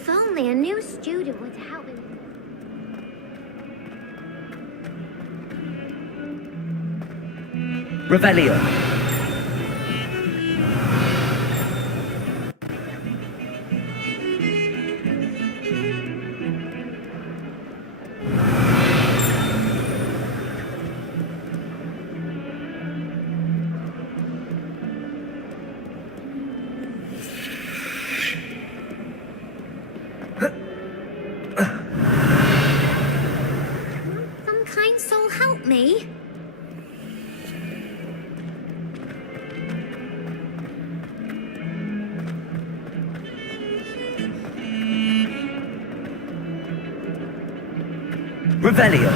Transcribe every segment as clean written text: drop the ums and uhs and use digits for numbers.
If only a new student would help me. Revelio. Some kind soul help me. Revelio.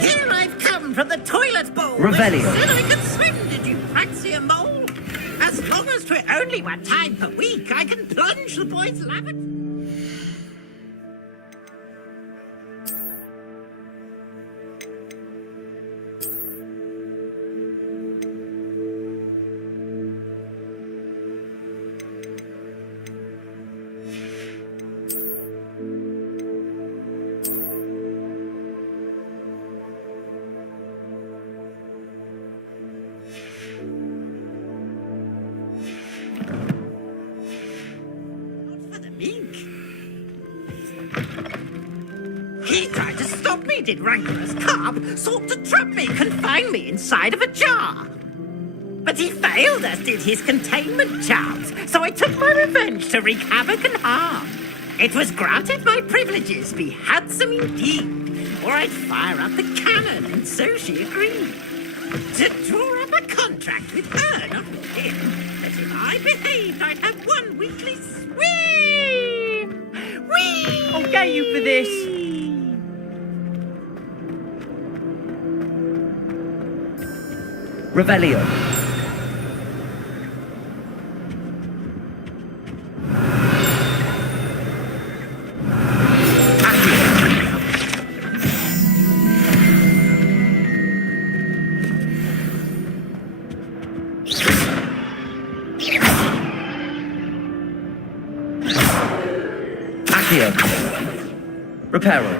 Here I've come from the toilet bowl. Revelio. They said I could swim, did you fancy a mole? As long as 'twere only one time per week, I can plunge the boys' lavatory. For the mink. He tried to stop me, did Rancorous Carb, sought to trap me, confine me inside of a jar. But he failed, as did his containment charms, so I took my revenge to wreak havoc and harm. It was granted my privileges be handsome indeed, or I'd fire up the cannon, and so she agreed. To draw up a contract with her, not with him, that if I behaved, I'd have one weekly swim. Whee! I'll get you for this. Revelio. Accio. Reparo.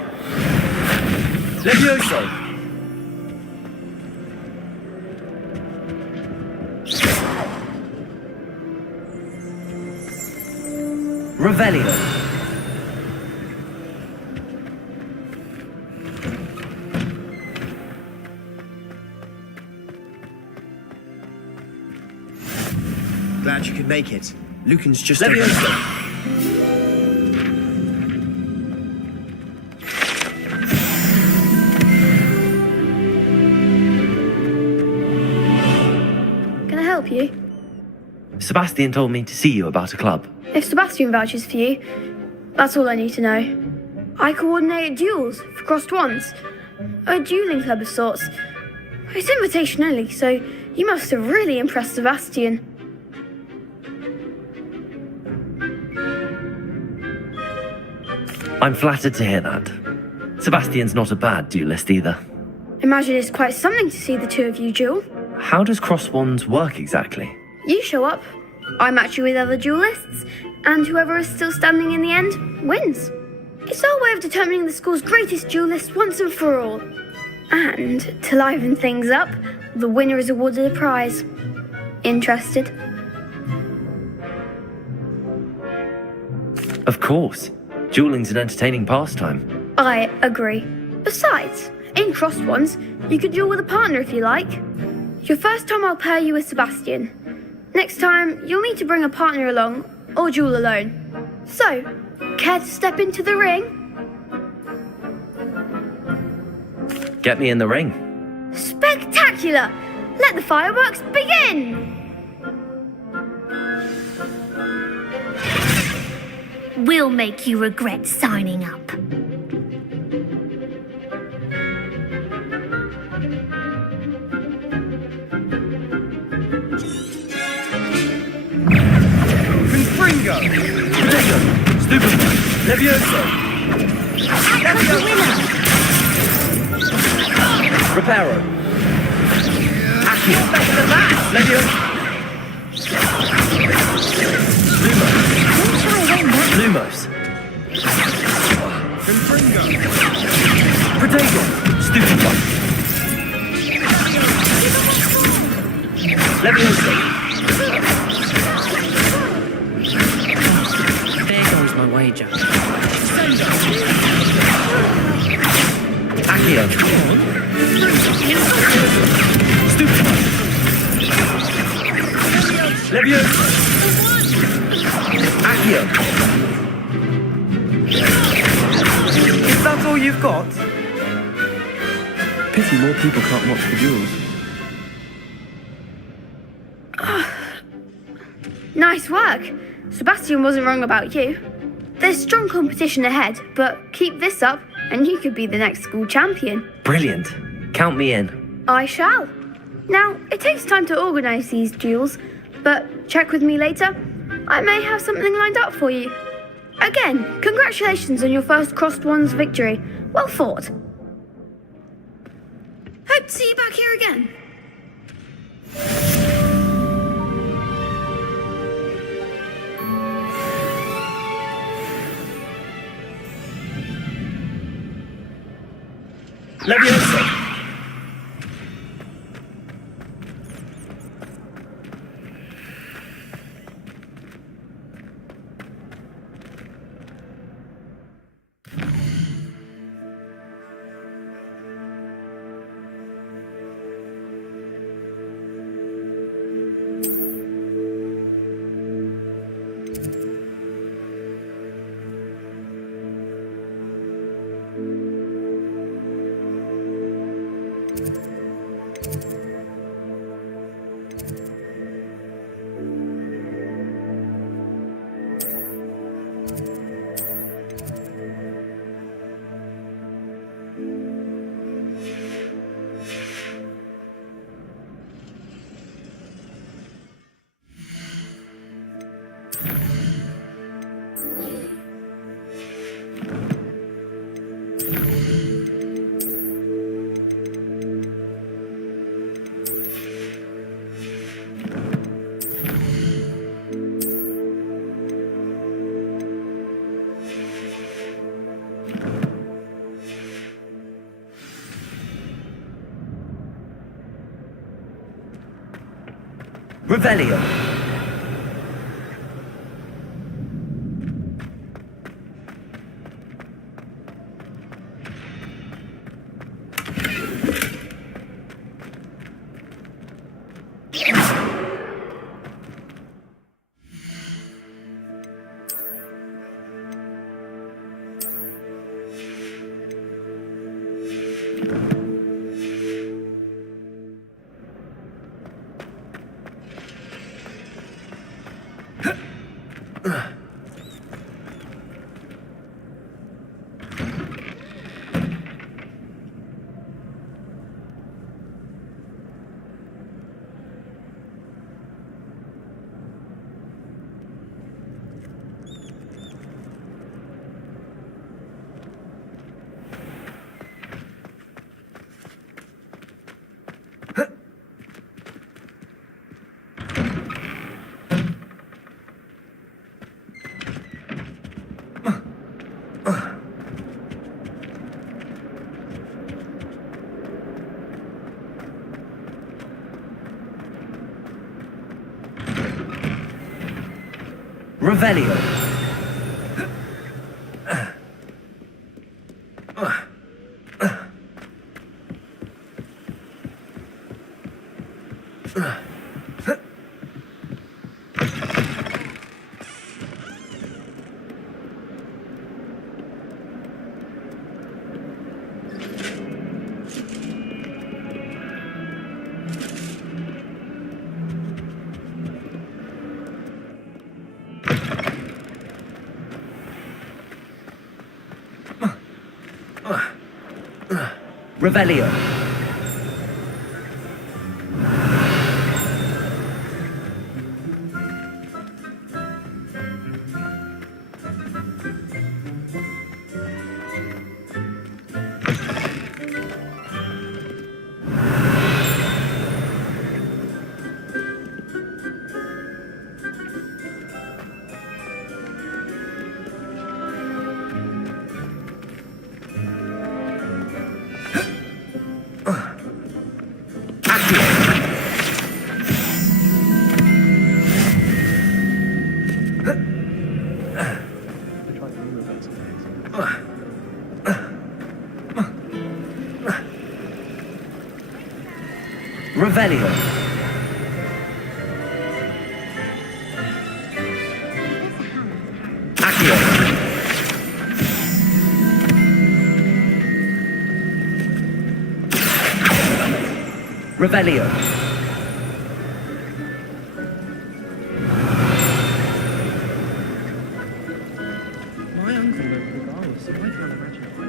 Levioso. Revelio. Glad you could make it. Lucan's just Levioso. Can I help you? Sebastian told me to see you about a club. If Sebastian vouches for you, that's all I need to know. I coordinate duels for crossed wands. A dueling club of sorts. It's invitation only, so you must have really impressed Sebastian. I'm flattered to hear that. Sebastian's not a bad duelist either. Imagine it's quite something to see the two of you duel. How does cross wands work exactly? You show up, I match you with other duelists, and whoever is still standing in the end wins. It's our way of determining the school's greatest duelist once and for all. And to liven things up, the winner is awarded a prize. Interested? Of course. Dueling's an entertaining pastime. I agree. Besides, in crossed ones, you could duel with a partner if you like. Your first time I'll pair you with Sebastian. Next time, you'll need to bring a partner along, or duel alone. So, care to step into the ring? Get me in the ring. Spectacular! Let the fireworks begin! We'll make you regret signing up. Confringo! Potato! Stupefy! Levioso! Reparo! Accio! Levioso! Lumos! Confringo! Potato! Stupefy! Levioso! There goes my wager. Accio! Stupefy! Levioso! Accio! Is that all you've got? Pity more people can't watch the duels. Nice work. Sebastian wasn't wrong about you. There's strong competition ahead, but keep this up and you could be the next school champion. Brilliant. Count me in. I shall. Now, it takes time to organise these duels, but check with me later. I may have something lined up for you. Again, congratulations on your first Crossed Ones victory. Well fought. Hope to see you back here again. Levioso! Revelio! Revelio! Revelio. Revelio. Accio. Revelio. My uncle went regardless, so I can't imagine why.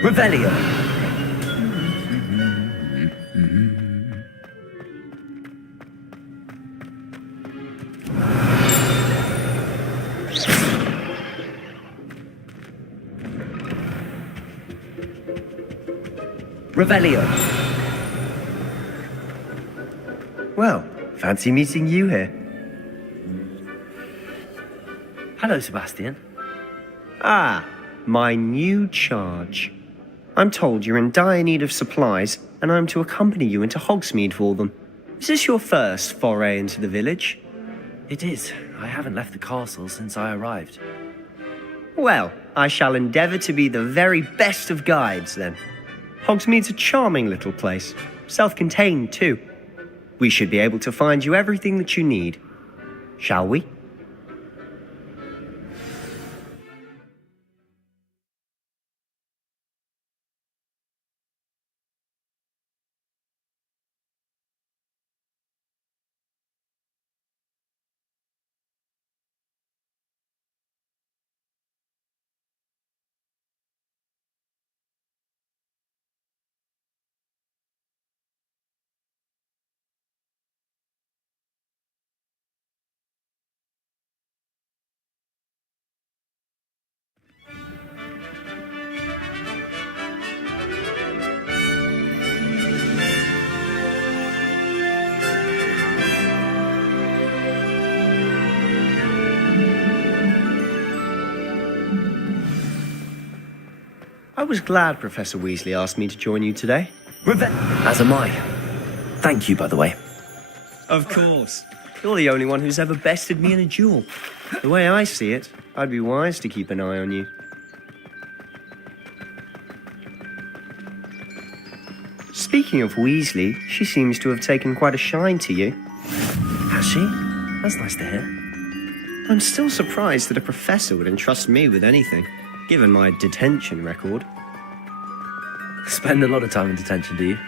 Revelio. Revelio. Well, fancy meeting you here. Hello, Sebastian. Ah, my new charge. I'm told you're in dire need of supplies, and I'm to accompany you into Hogsmeade for them. Is this your first foray into the village? It is. I haven't left the castle since I arrived. Well, I shall endeavour to be the very best of guides, then. Hogsmeade's a charming little place, self-contained too. We should be able to find you everything that you need. Shall we? I was glad Professor Weasley asked me to join you today. As am I. Thank you, by the way. Of course. You're the only one who's ever bested me in a duel. The way I see it, I'd be wise to keep an eye on you. Speaking of Weasley, she seems to have taken quite a shine to you. Has she? That's nice to hear. I'm still surprised that a professor would entrust me with anything, given my detention record. Spend a lot of time in detention, do you?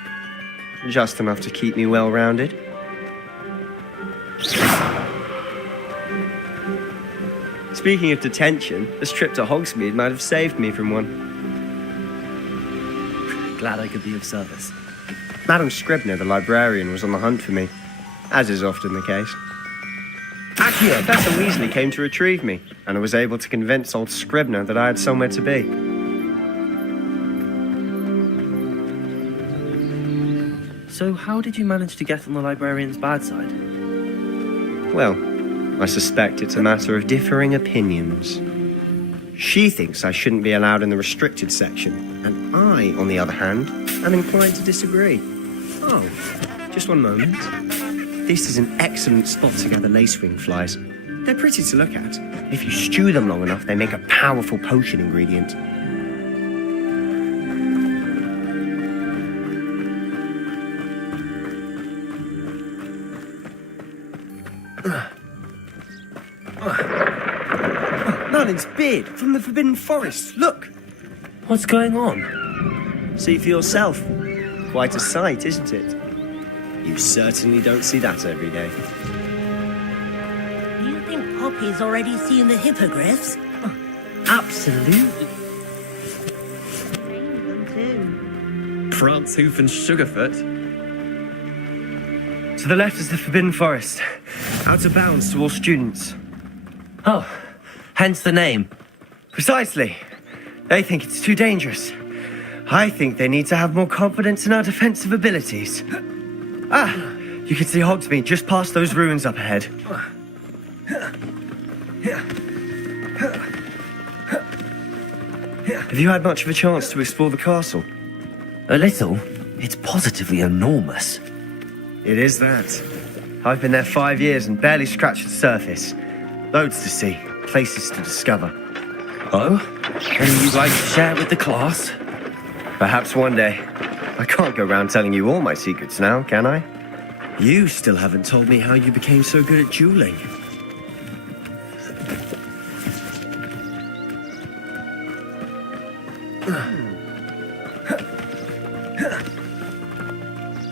Just enough to keep me well-rounded. Speaking of detention, this trip to Hogsmeade might have saved me from one. Glad I could be of service. Madam Scribner, the librarian, was on the hunt for me, as is often the case. Accio! Professor Weasley came to retrieve me, and I was able to convince old Scribner that I had somewhere to be. So how did you manage to get on the librarian's bad side? Well, I suspect it's a matter of differing opinions. She thinks I shouldn't be allowed in the restricted section, and I, on the other hand, am inclined to disagree. Oh, just one moment. This is an excellent spot to gather lacewing flies. They're pretty to look at. If you stew them long enough, they make a powerful potion ingredient. Merlin's beard from the Forbidden Forest. Look, What's going on? see for yourself. Quite a sight, isn't it? You certainly don't see that every day. You think Poppy's already seen the hippogriffs? Absolutely. Prance, Hoof, and Sugarfoot. To the left is the Forbidden Forest. Out of bounds to all students. Oh, hence the name. Precisely. They think it's too dangerous. I think they need to have more confidence in our defensive abilities. Ah, you can see Hogsmeade just past those ruins up ahead. Have you had much of a chance to explore the castle? A little. It's positively enormous. It is that. I've been there 5 years and barely scratched the surface. Loads to see, places to discover. Oh? And you'd like to share with the class? Perhaps one day. I can't go around telling you all my secrets now, can I? You still haven't told me how you became so good at dueling.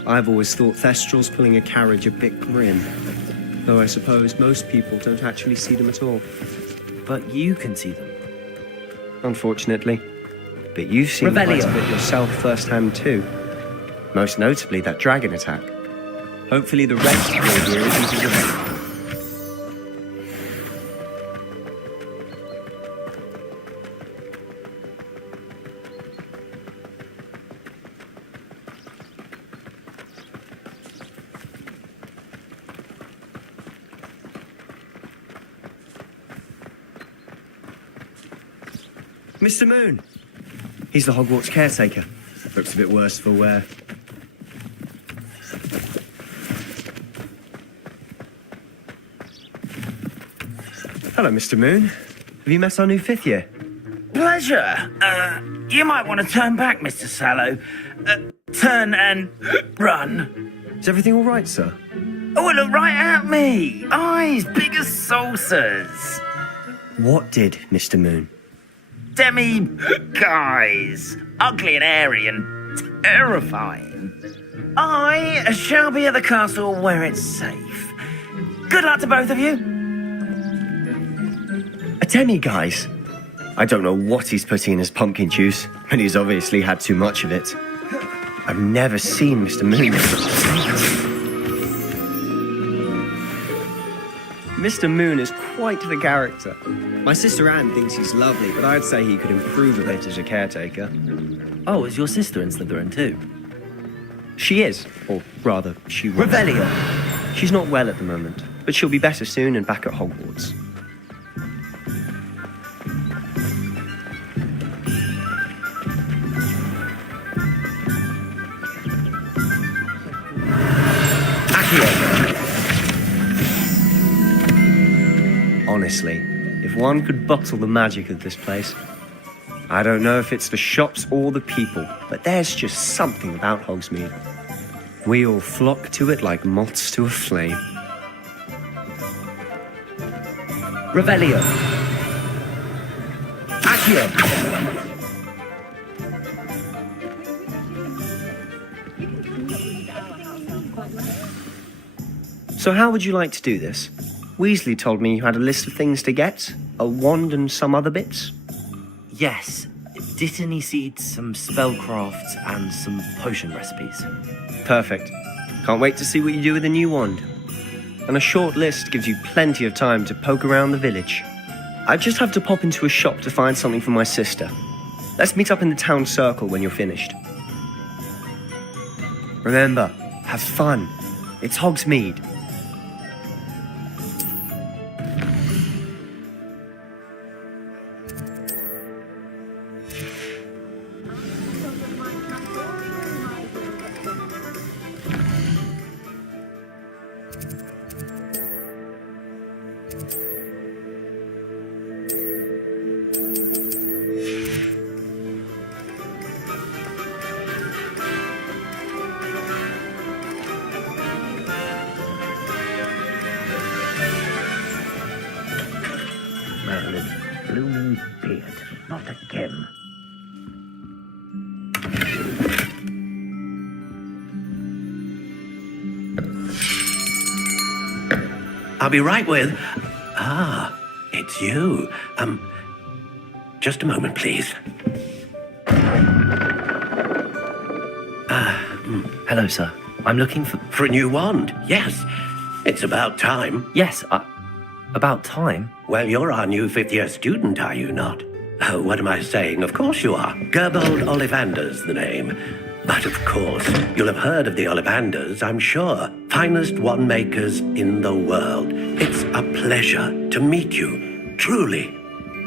I've always thought Thestrals pulling a carriage a bit grim. Though I suppose most people don't actually see them at all. But you can see them. Unfortunately. But you've seen quite a Revelio. bit yourself firsthand too. Most notably that dragon attack. Hopefully the rest of your year isn't as eventful. Mr. Moon! He's the Hogwarts caretaker. Looks a bit worse for wear. Hello, Mr. Moon. Have you met our new fifth year? Pleasure. You might want to turn back, Mr. Sallow. Turn and run. Is everything all right, sir? Oh, look right at me. Eyes big as saucers. What did, Mr. Moon? Demi guys. Ugly and airy and terrifying. I shall be at the castle where it's safe. Good luck to both of you. A demi-guise? I don't know what he's putting in his pumpkin juice, but he's obviously had too much of it. I've never seen Mr. Moon. Mr. Moon is quite the character. My sister Anne thinks he's lovely, but I'd say he could improve a bit as a caretaker. Oh, is your sister in Slytherin too? She is, or rather, she was. Revelio. She's not well at the moment, but she'll be better soon and back at Hogwarts. Honestly, if one could bottle the magic of this place, I don't know if it's the shops or the people, but there's just something about Hogsmeade. We all flock to it like moths to a flame. Revelio. Accio. So how would you like to do this? Weasley told me you had a list of things to get, a wand and some other bits. Yes. Dittany seeds, some spellcrafts, and some potion recipes. Perfect. Can't wait to see what you do with the new wand. And a short list gives you plenty of time to poke around the village. I just have to pop into a shop to find something for my sister. Let's meet up in the town circle when you're finished. Remember, have fun. It's Hogsmeade. I'll be right with... Ah, it's you. Just a moment, please. Hello, sir. I'm looking for... For a new wand, yes. It's about time. Yes, about time. Well, you're our new fifth-year student, are you not? Oh, what am I saying? Of course you are. Gerbold Ollivander's the name. But of course, you'll have heard of the Ollivanders, I'm sure. Finest wand makers in the world. It's a pleasure to meet you, truly.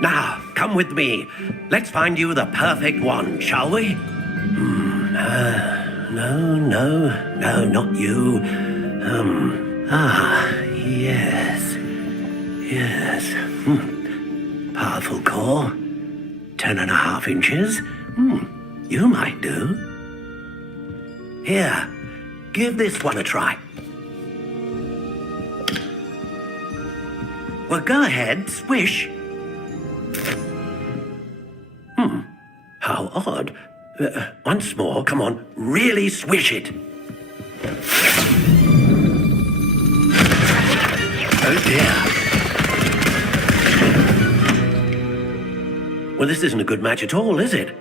Now, come with me. Let's find you the perfect wand, shall we? No, not you. Yes. Powerful core. 10.5 inches. You might do. Here, give this one a try. Well, go ahead, swish. How odd. Once more, come on, really swish it. Oh dear. Well, this isn't a good match at all, is it?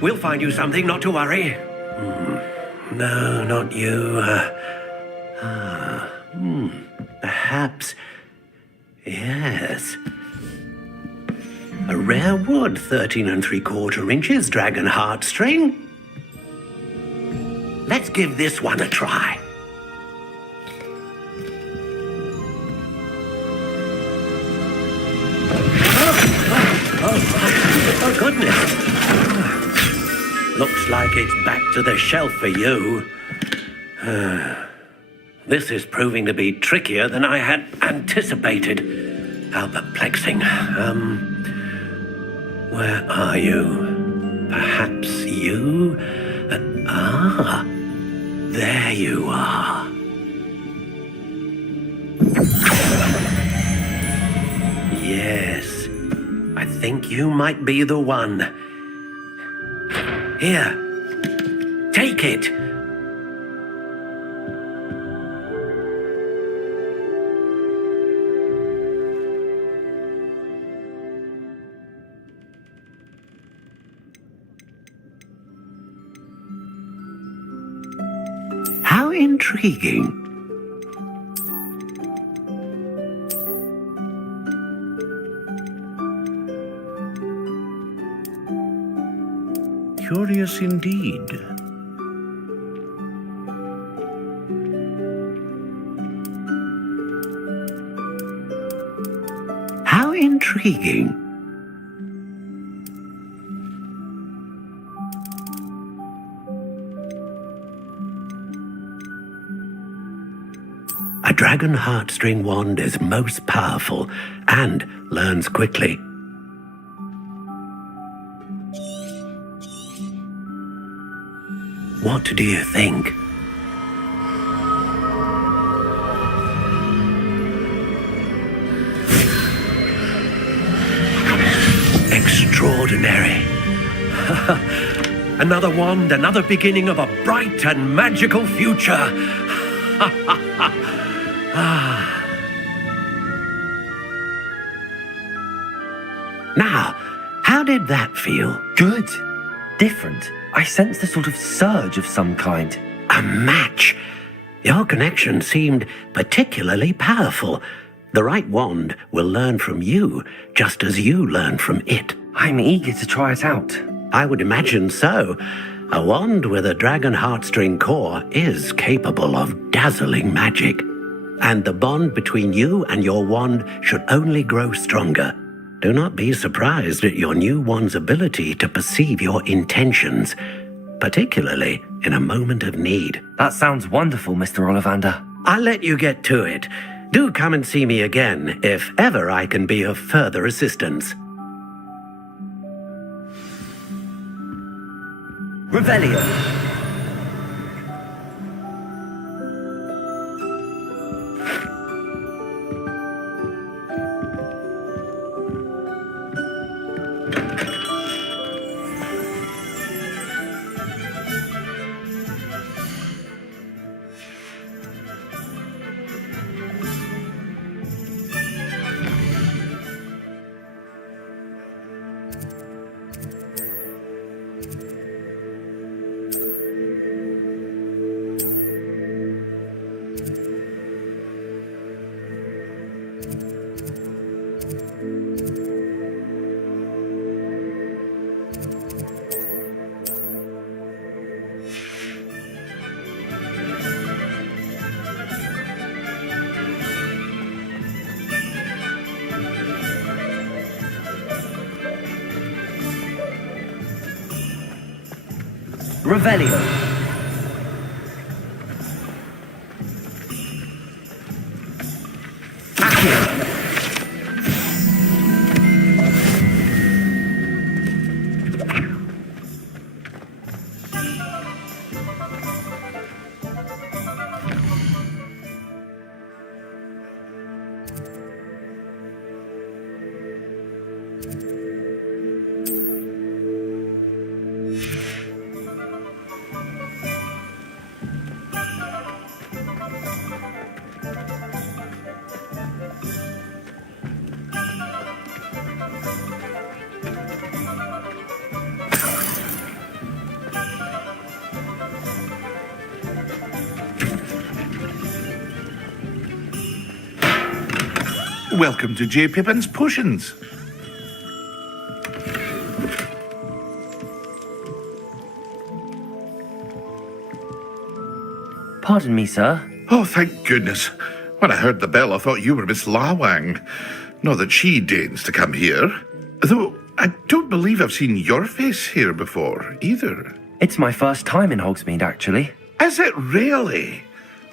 We'll find you something, not to worry. No, not you. Perhaps. Yes. A rare wood, 13 3/4 inches, dragon heartstring. Let's give this one a try. Oh goodness. Looks like it's back to the shelf for you. This is proving to be trickier than I had anticipated. How perplexing. Where are you? Perhaps you? There you are. Yes, I think you might be the one. Here, take it. How intriguing. Curious indeed. How intriguing. A dragon heartstring wand is most powerful and learns quickly. What do you think? Extraordinary. Another wand, another beginning of a bright and magical future. Now, how did that feel? Good. Different. I sensed a sort of surge of some kind. A match. Your connection seemed particularly powerful. The right wand will learn from you, just as you learn from it. I'm eager to try it out. I would imagine so. A wand with a dragon heartstring core is capable of dazzling magic. And the bond between you and your wand should only grow stronger. Do not be surprised at your new wand's ability to perceive your intentions, particularly in a moment of need. That sounds wonderful, Mr. Ollivander. I'll let you get to it. Do come and see me again if ever I can be of further assistance. Revelio. Revelio. Accio. Welcome to J. Pippin's Potions. Pardon me, sir. Oh, thank goodness. When I heard the bell, I thought you were Miss Lawang. Not that she deigns to come here. Though I don't believe I've seen your face here before, either. It's my first time in Hogsmeade, actually. Is it really?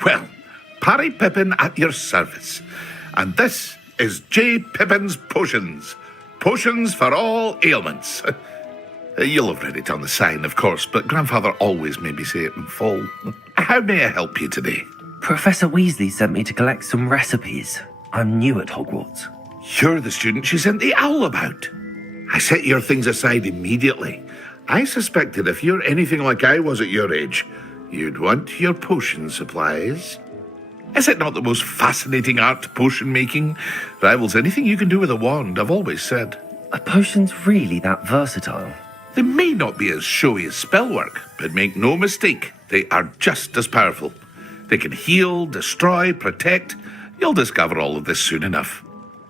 Well, Parry Pippin at your service. And this is J. Pippin's Potions. Potions for all ailments. You'll have read it on the sign, of course, but Grandfather always made me say it in full. How may I help you today? Professor Weasley sent me to collect some recipes. I'm new at Hogwarts. You're the student she sent the owl about. I set your things aside immediately. I suspected if you're anything like I was at your age, you'd want your potion supplies. Is it not the most fascinating art, potion making? Rivals anything you can do with a wand, I've always said. Are potions really that versatile? They may not be as showy as spellwork, but make no mistake, they are just as powerful. They can heal, destroy, protect. You'll discover all of this soon enough.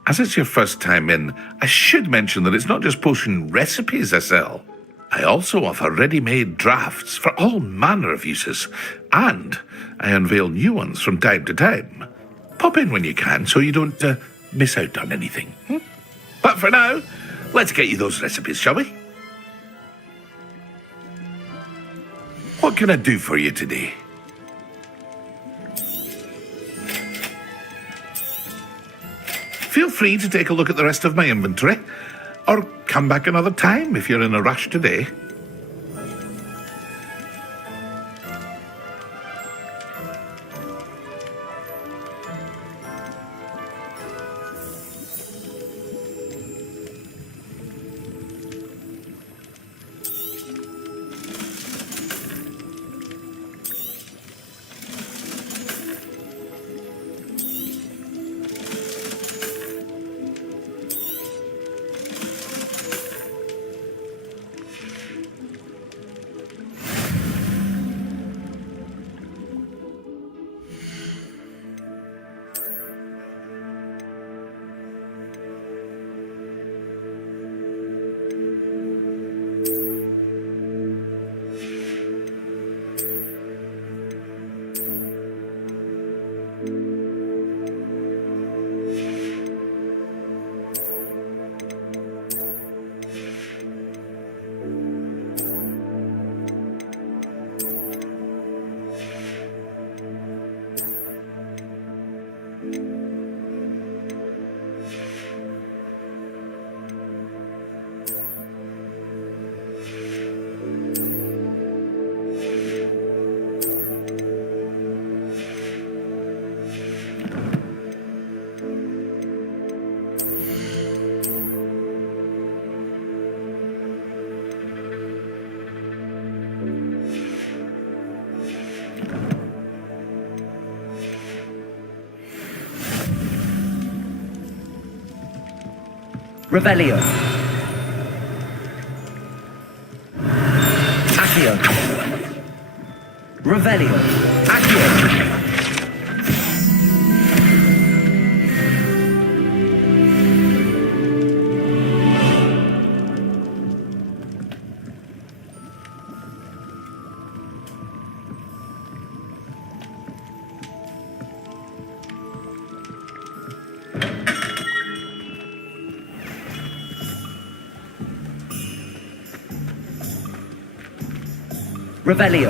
As it's your first time in, I should mention that it's not just potion recipes I sell. I also offer ready-made drafts for all manner of uses, and I unveil new ones from time to time. Pop in when you can so you don't miss out on anything. But for now, let's get you those recipes, shall we? What can I do for you today? Feel free to take a look at the rest of my inventory, or come back another time if you're in a rush today. Revelio. Accio. Revelio. Accio. Revelio.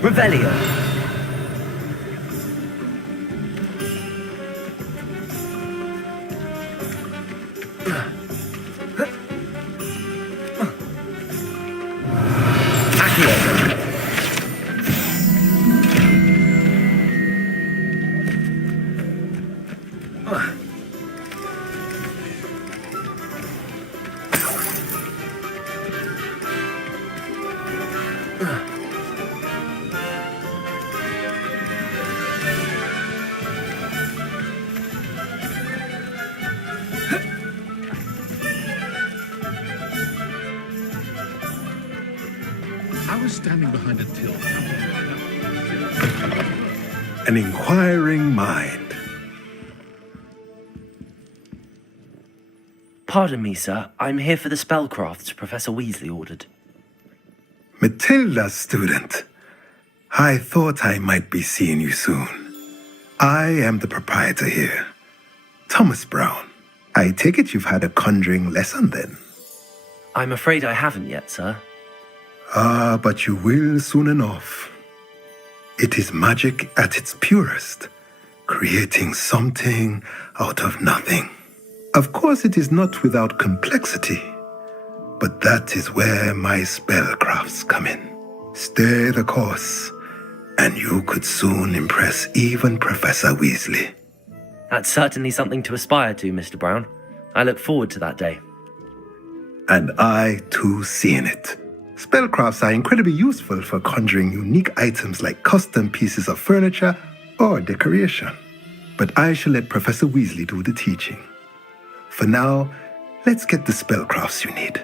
Revelio. Accio. I was standing behind a till. An inquiring mind. Pardon me, sir. I'm here for the spellcrafts Professor Weasley ordered. Matilda, student. I thought I might be seeing you soon. I am the proprietor here, Thomas Brown. I take it you've had a conjuring lesson then? I'm afraid I haven't yet, sir. Ah, but you will soon enough. It is magic at its purest, creating something out of nothing. Of course, it is not without complexity, but that is where my spellcrafts come in. Stay the course, and you could soon impress even Professor Weasley. That's certainly something to aspire to, Mr. Brown. I look forward to that day. And I, too, seeing it. Spellcrafts are incredibly useful for conjuring unique items like custom pieces of furniture or decoration. But I shall let Professor Weasley do the teaching. For now, let's get the spellcrafts you need.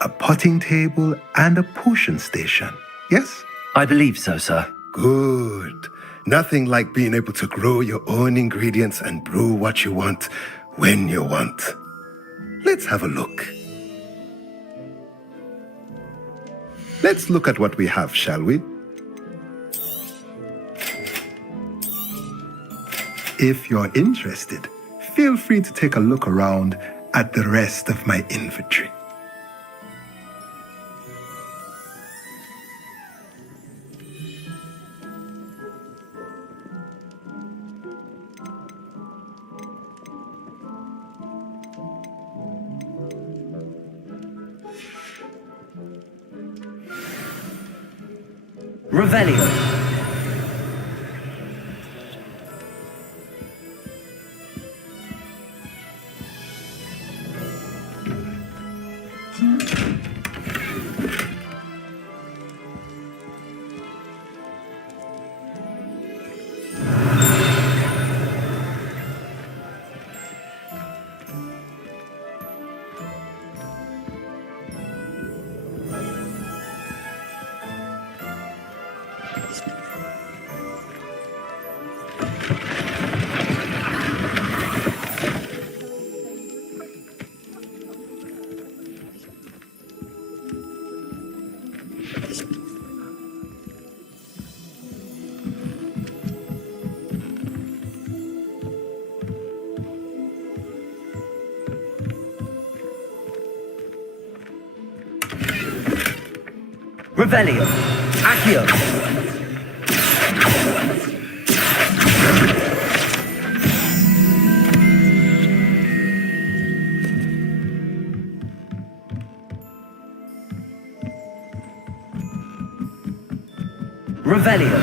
A potting table and a potion station, yes? I believe so, sir. Good. Nothing like being able to grow your own ingredients and brew what you want when you want. Let's have a look. Let's look at what we have, shall we? If you're interested, feel free to take a look around at the rest of my inventory. Revelio. Revelio. Accio. Revelio.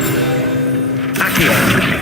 Accio.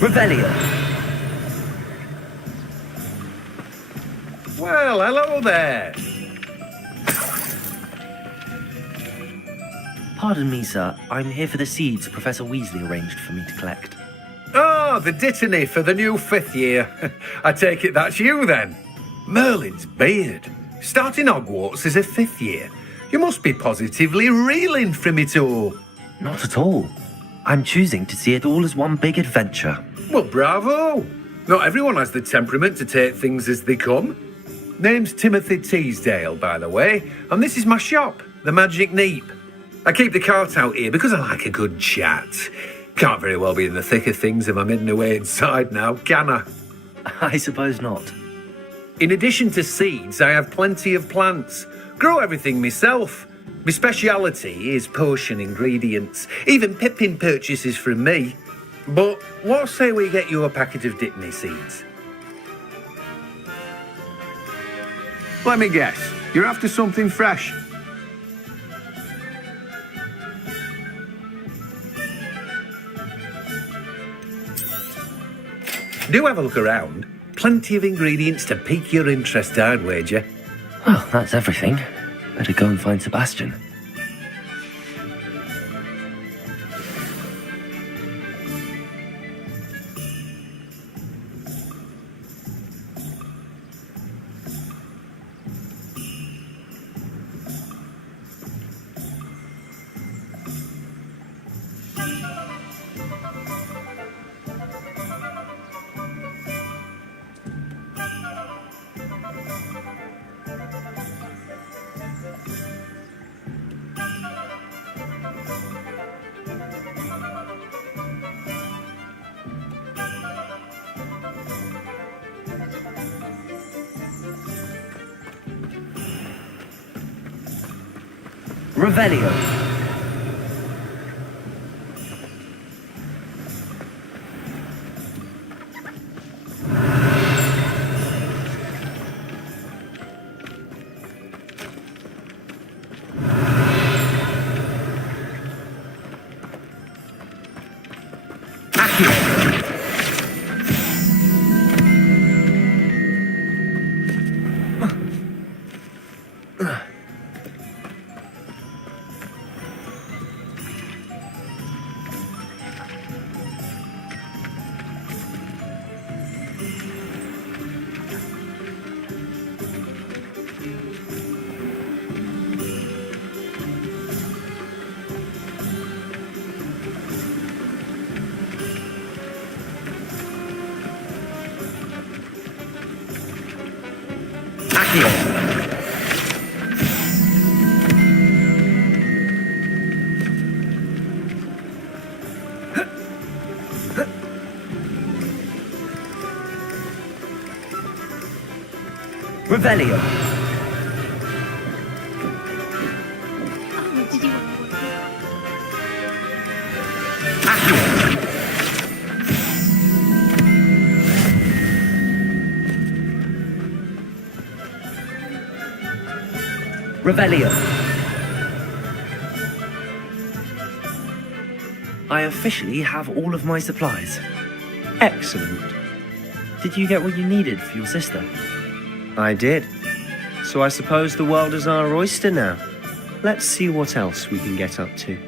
Revelio. Well, hello there. Pardon me, sir. I'm here for the seeds Professor Weasley arranged for me to collect. Oh, the Dittany for the new 5th year. I take it that's you then. Merlin's beard. Starting Hogwarts as a 5th year. You must be positively reeling from it all. Not at all. I'm choosing to see it all as one big adventure. Well, bravo. Not everyone has the temperament to take things as they come. Name's Timothy Teasdale, by the way, and this is my shop, the Magic Neep. I keep the cart out here because I like a good chat. Can't very well be in the thick of things if I'm hidden away inside now, can I? I suppose not. In addition to seeds, I have plenty of plants. Grow everything myself. My speciality is potion ingredients. Even Pippin purchases from me. But what say we get you a packet of Dittany seeds? Let me guess. You're after something fresh. Do have a look around. Plenty of ingredients to pique your interest, I'd wager. Well, that's everything. Better go and find Sebastian. Revelio. Revelio. Oh, did you want Revelio. I officially have all of my supplies. Excellent. Did you get what you needed for your sister? I did. So I suppose the world is our oyster now. Let's see what else we can get up to.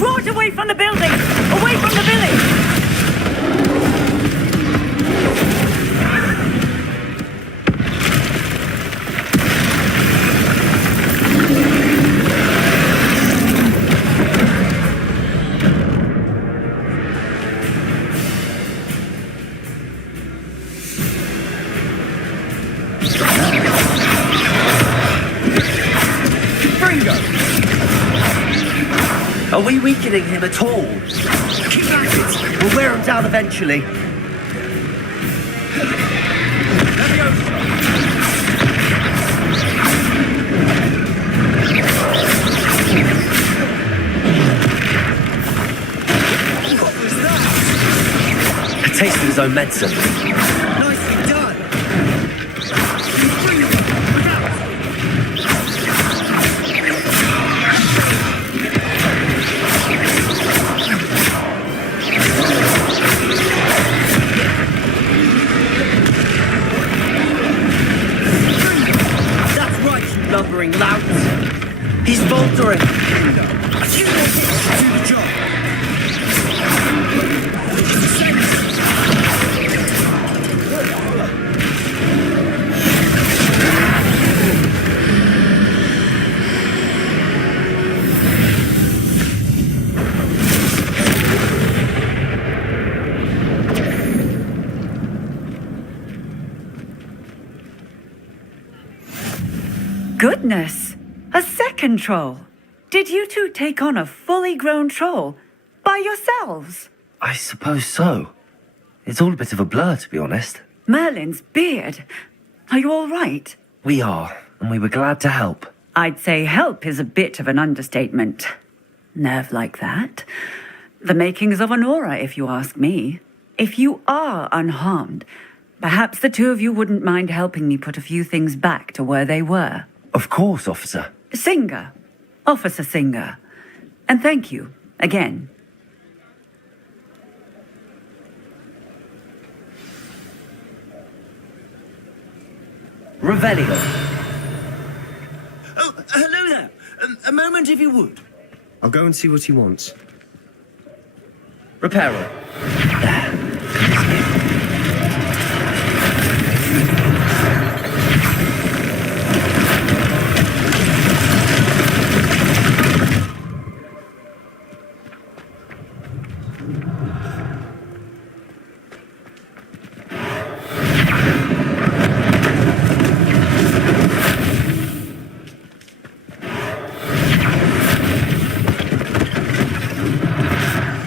Draw it away from the building! Away from the village! Fringo! Are we weakening him at all? Keep at it! We'll wear him down eventually. A taste of his own medicine. Nicely done. That's right, you lumbering louts. He's faltering. A few more hits to do the job. Goodness! A second troll! Did you two take on a fully grown troll by yourselves? I suppose so. It's all a bit of a blur, to be honest. Merlin's beard. Are you all right? We are, and we were glad to help. I'd say help is a bit of an understatement. Nerve like that. The makings of an aura, if you ask me. If you are unharmed, perhaps the two of you wouldn't mind helping me put a few things back to where they were. Of course, officer. Singer. Officer Singer. And thank you, again. Revelio. Oh, hello there. A moment, if you would. I'll go and see what he wants. Reparo.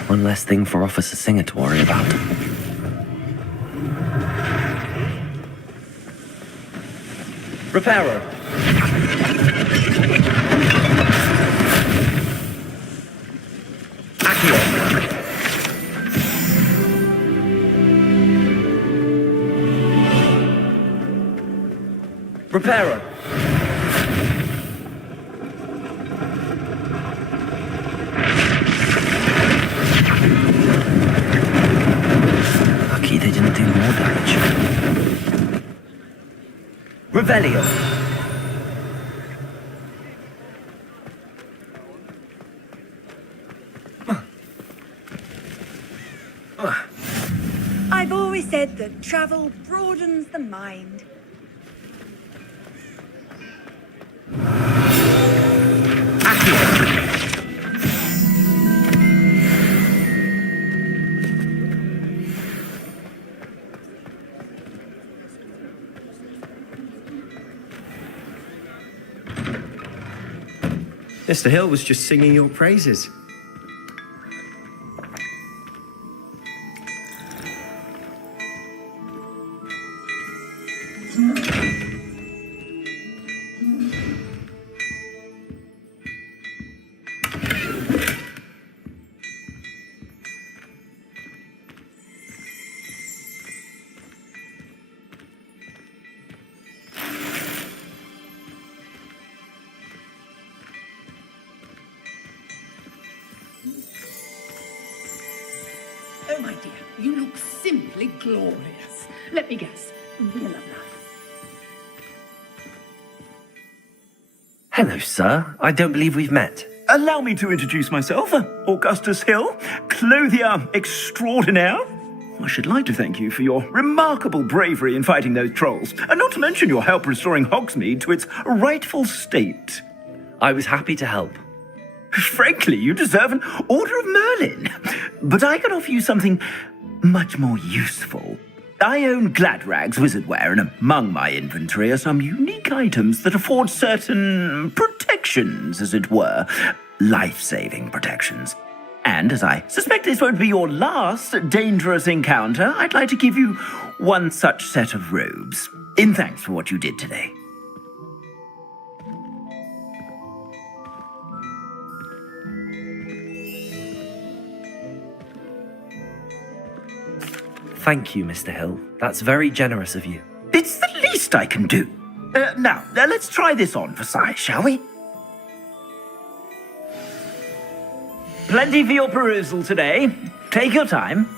One less thing for Officer Singer to worry about. Reparo. Accio. Reparo. Lucky they didn't do more damage. Revelio. I've always said that travel broadens the mind. Mr. Hill was just singing your praises. Oh, my dear, you look simply glorious. Let me guess, real love. Hello, sir. I don't believe we've met. Allow me to introduce myself, Augustus Hill, clothier extraordinaire. I should like to thank you for your remarkable bravery in fighting those trolls, and not to mention your help restoring Hogsmeade to its rightful state. I was happy to help. Frankly, you deserve an Order of Merlin. But I can offer you something much more useful. I own Gladrag's wizardware, and among my inventory are some unique items that afford certain protections, as it were. Life-saving protections. And as I suspect this won't be your last dangerous encounter, I'd like to give you one such set of robes, in thanks for what you did today. Thank you, Mr. Hill. That's very generous of you. It's the least I can do. Now, let's try this on for size, shall we? Plenty for your perusal today. Take your time.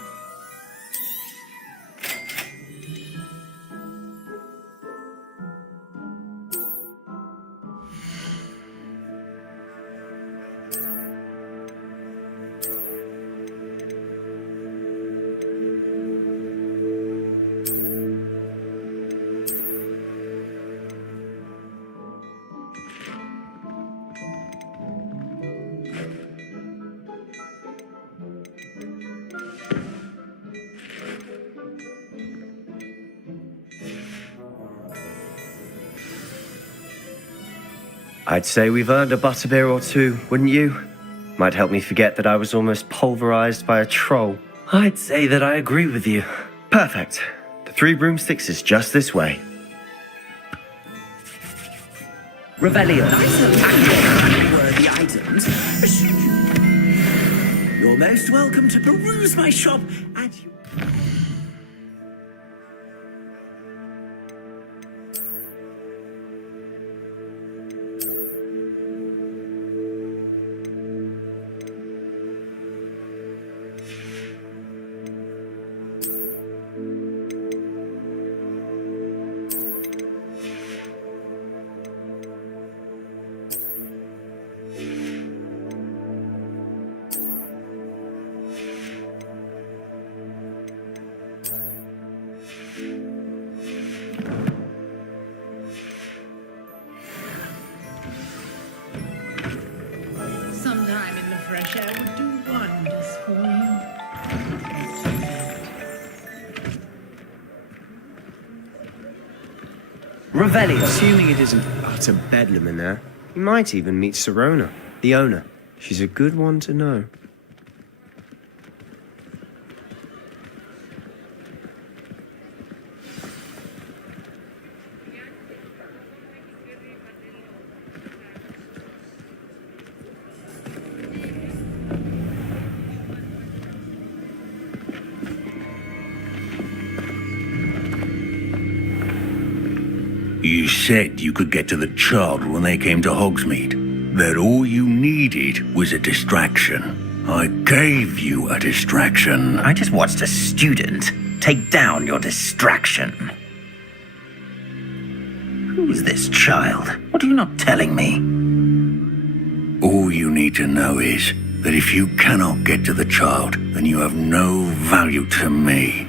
I'd say we've earned a butterbeer or two, wouldn't you? Might help me forget that I was almost pulverized by a troll. I'd say that I agree with you. Perfect. The Three Broomsticks is just this way. Revelio. Worthy items. You're most welcome to peruse my shop at you. Sometime in the fresh air would do wonders for you. Revelio. Assuming it isn't utter bedlam in there, you might even meet Sirona, the owner. She's a good one to know. You said you could get to the child when they came to Hogsmeade. That all you needed was a distraction. I gave you a distraction. I just watched a student take down your distraction. Who is this child? What are you not telling me? All you need to know is that if you cannot get to the child, then you have no value to me.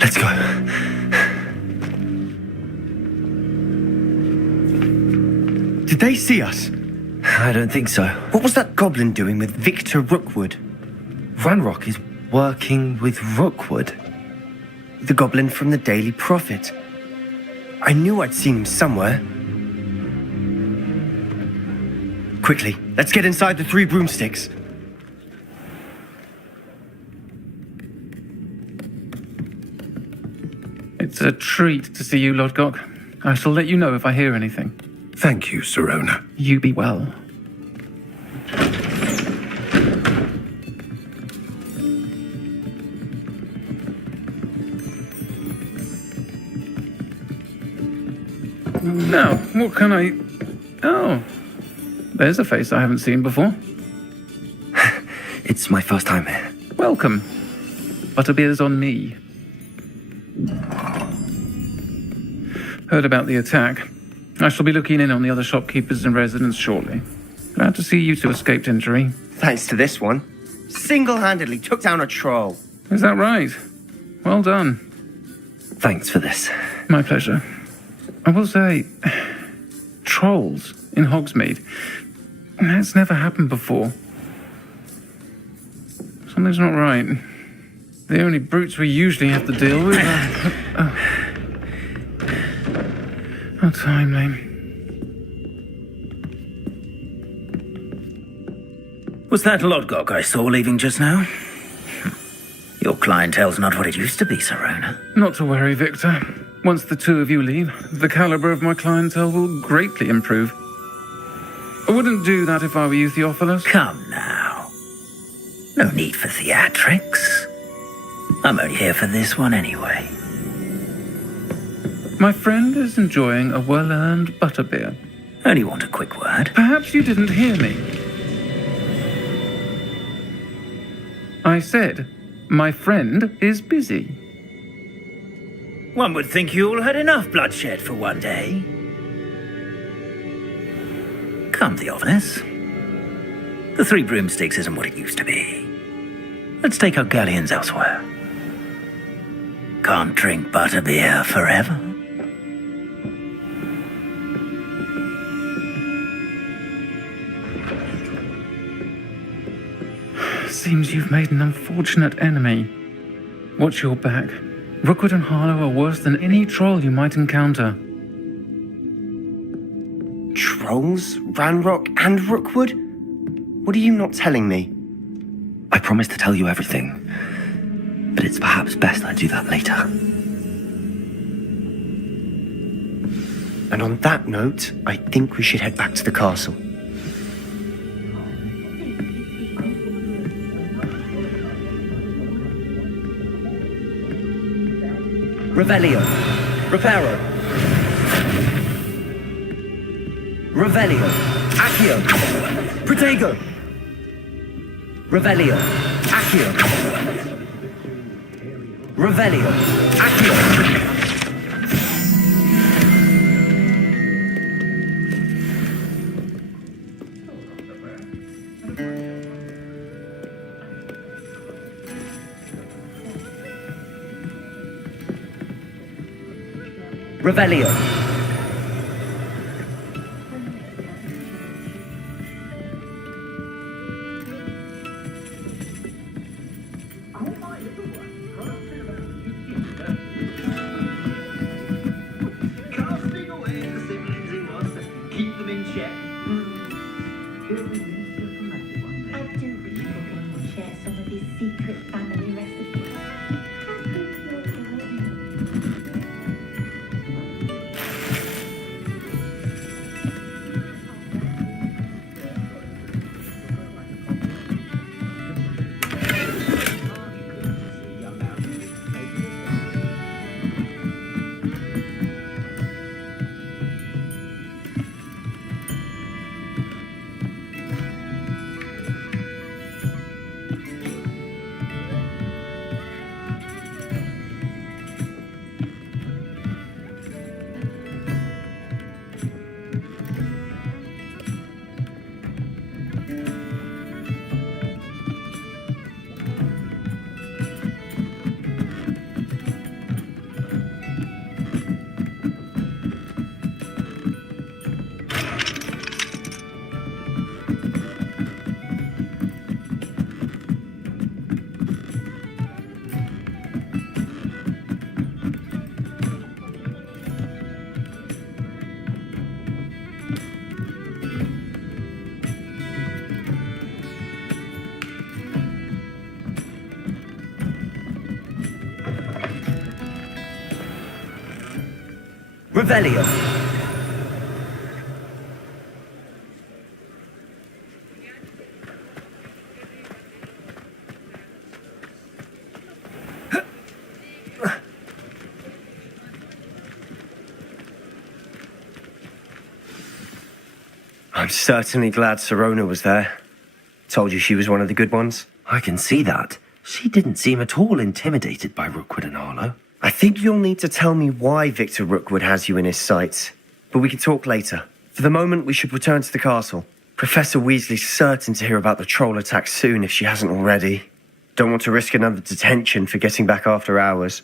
Let's go. Did they see us? I don't think so. What was that goblin doing with Victor Rookwood? Ranrock is working with Rookwood. The goblin from the Daily Prophet. I knew I'd seen him somewhere. Quickly, let's get inside the Three Broomsticks. It's a treat to see you, Lodgok. I shall let you know if I hear anything. Thank you, Sirona. You be well. Now, what can I... Oh, there's a face I haven't seen before. It's my first time here. Welcome. Butterbeer's on me. Heard about the attack. I shall be looking in on the other shopkeepers and residents shortly. Glad to see you two escaped injury. Thanks to this one. Single-handedly took down a troll. Is that right? Well done. Thanks for this. My pleasure. I will say, trolls in Hogsmeade. That's never happened before. Something's not right. The only brutes we usually have to deal with are... How timely. Was that Lodgok I saw leaving just now? Your clientele's not what it used to be, Sirona. Not to worry, Victor. Once the two of you leave, the caliber of my clientele will greatly improve. I wouldn't do that if I were you, Theophilus. Come now. No need for theatrics. I'm only here for this one anyway. My friend is enjoying a well-earned butterbeer. Only want a quick word. Perhaps you didn't hear me. I said, my friend is busy. One would think you all had enough bloodshed for one day. Come, Theophilus. The Three Broomsticks isn't what it used to be. Let's take our galleons elsewhere. Can't drink butterbeer forever. Seems you've made an unfortunate enemy. Watch your back. Rookwood and Harlow are worse than any troll you might encounter. Trolls? Ranrock and Rookwood? What are you not telling me? I promise to tell you everything, but it's perhaps best I do that later. And on that note, I think we should head back to the castle. Revelio. Reparo. Revelio. Accio. Protego. Revelio. Accio. Revelio. Accio. Revelio. Keep them in check. I do wish everyone would share some of his secret family recipes. Revelio. I'm certainly glad Sirona was there. Told you she was one of the good ones. I can see that. She didn't seem at all intimidated by Rookwood and Harlow. I think you'll need to tell me why Victor Rookwood has you in his sights. But we can talk later. For the moment, we should return to the castle. Professor Weasley's certain to hear about the troll attack soon if she hasn't already. Don't want to risk another detention for getting back after hours.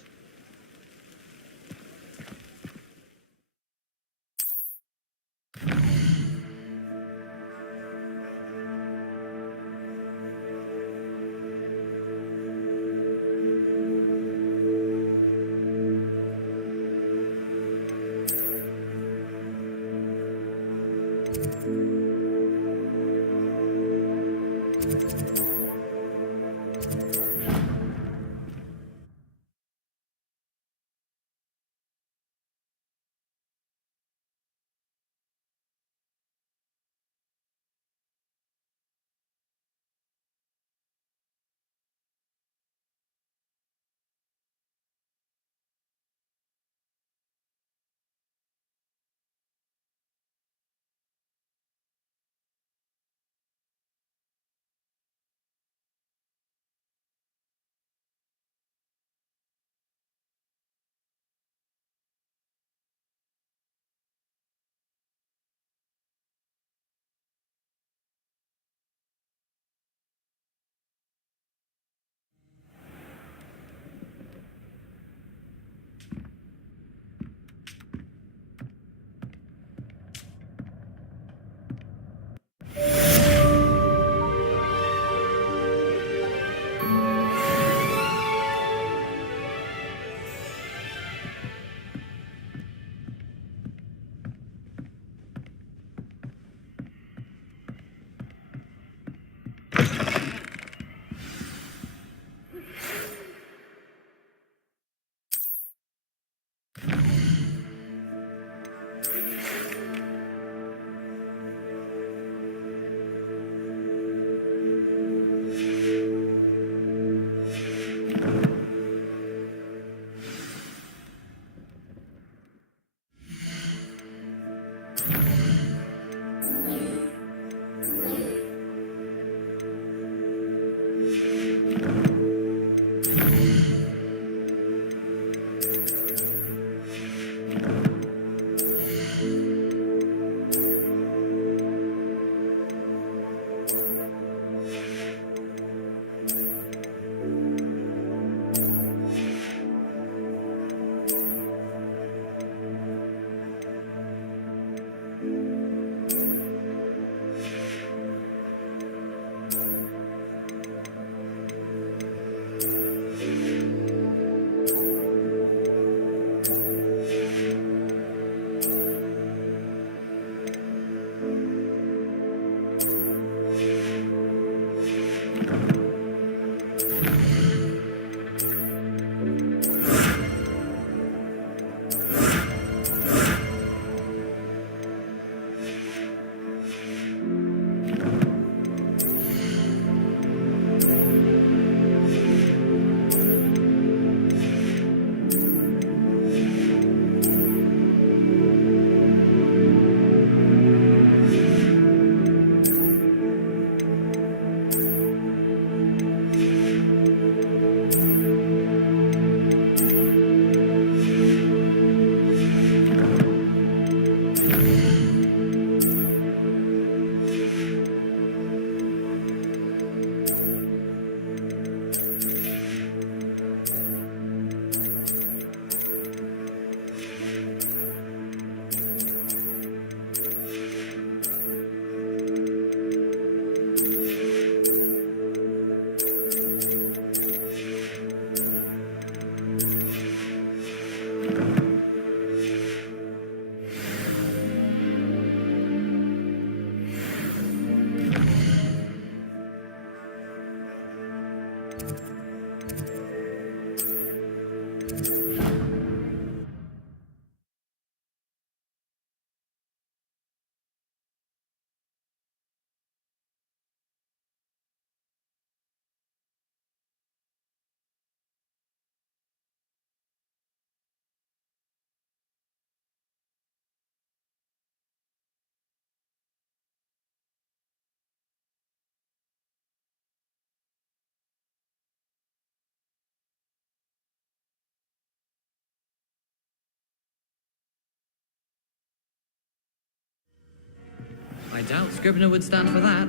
I doubt Scribner would stand for that.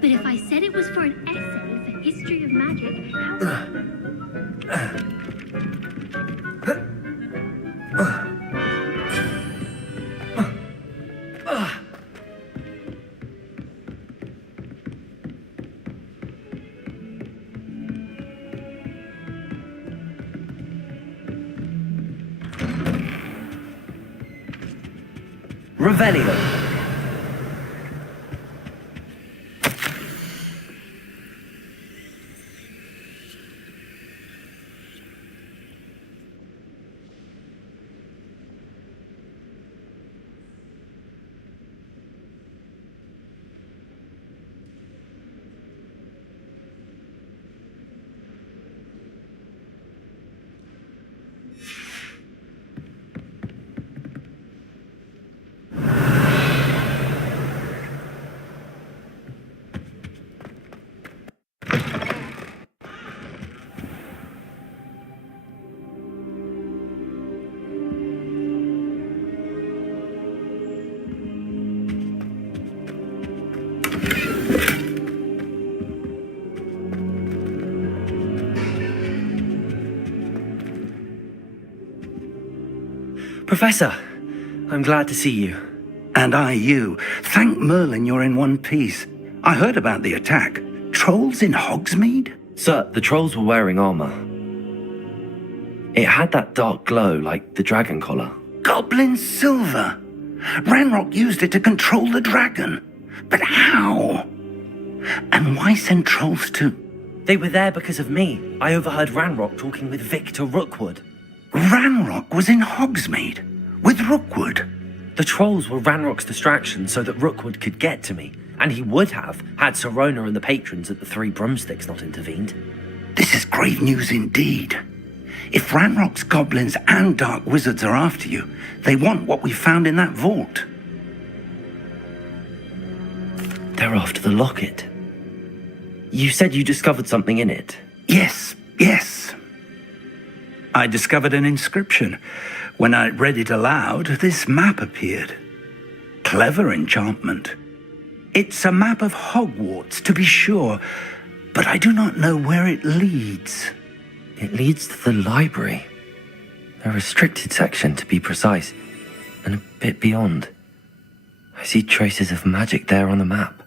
But if I said it was for an essay for history of magic, Revelio. Professor, I'm glad to see you. And I you. Thank Merlin you're in one piece. I heard about the attack. Trolls in Hogsmeade? Sir, the trolls were wearing armor. It had that dark glow like the dragon collar. Goblin silver. Ranrock used it to control the dragon. But how? And why send trolls to... They were there because of me. I overheard Ranrock talking with Victor Rookwood. Ranrock was in Hogsmeade? With Rookwood? The trolls were Ranrock's distraction so that Rookwood could get to me. And he would have, had Sirona and the patrons at the Three Broomsticks not intervened. This is grave news indeed. If Ranrock's goblins and dark wizards are after you, they want what we found in that vault. They're after the locket. You said you discovered something in it. Yes. I discovered an inscription. When I read it aloud, this map appeared. Clever enchantment. It's a map of Hogwarts, to be sure, but I do not know where it leads. It leads to the library. A restricted section, to be precise, and a bit beyond. I see traces of magic there on the map.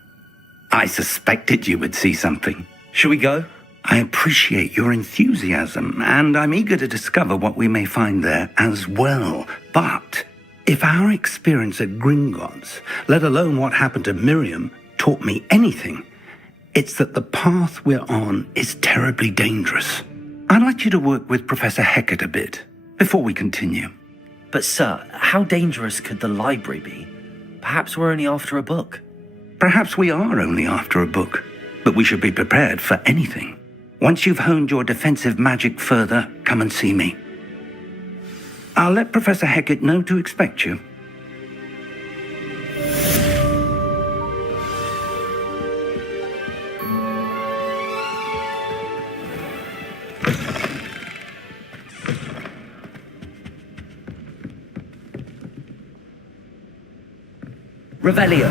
I suspected you would see something. Shall we go? I appreciate your enthusiasm, and I'm eager to discover what we may find there as well. But if our experience at Gringotts, let alone what happened to Miriam, taught me anything, it's that the path we're on is terribly dangerous. I'd like you to work with Professor Hecat a bit before we continue. But sir, how dangerous could the library be? Perhaps we're only after a book. Perhaps we are only after a book, but we should be prepared for anything. Once you've honed your defensive magic further, come and see me. I'll let Professor Hecat know to expect you. Revelio.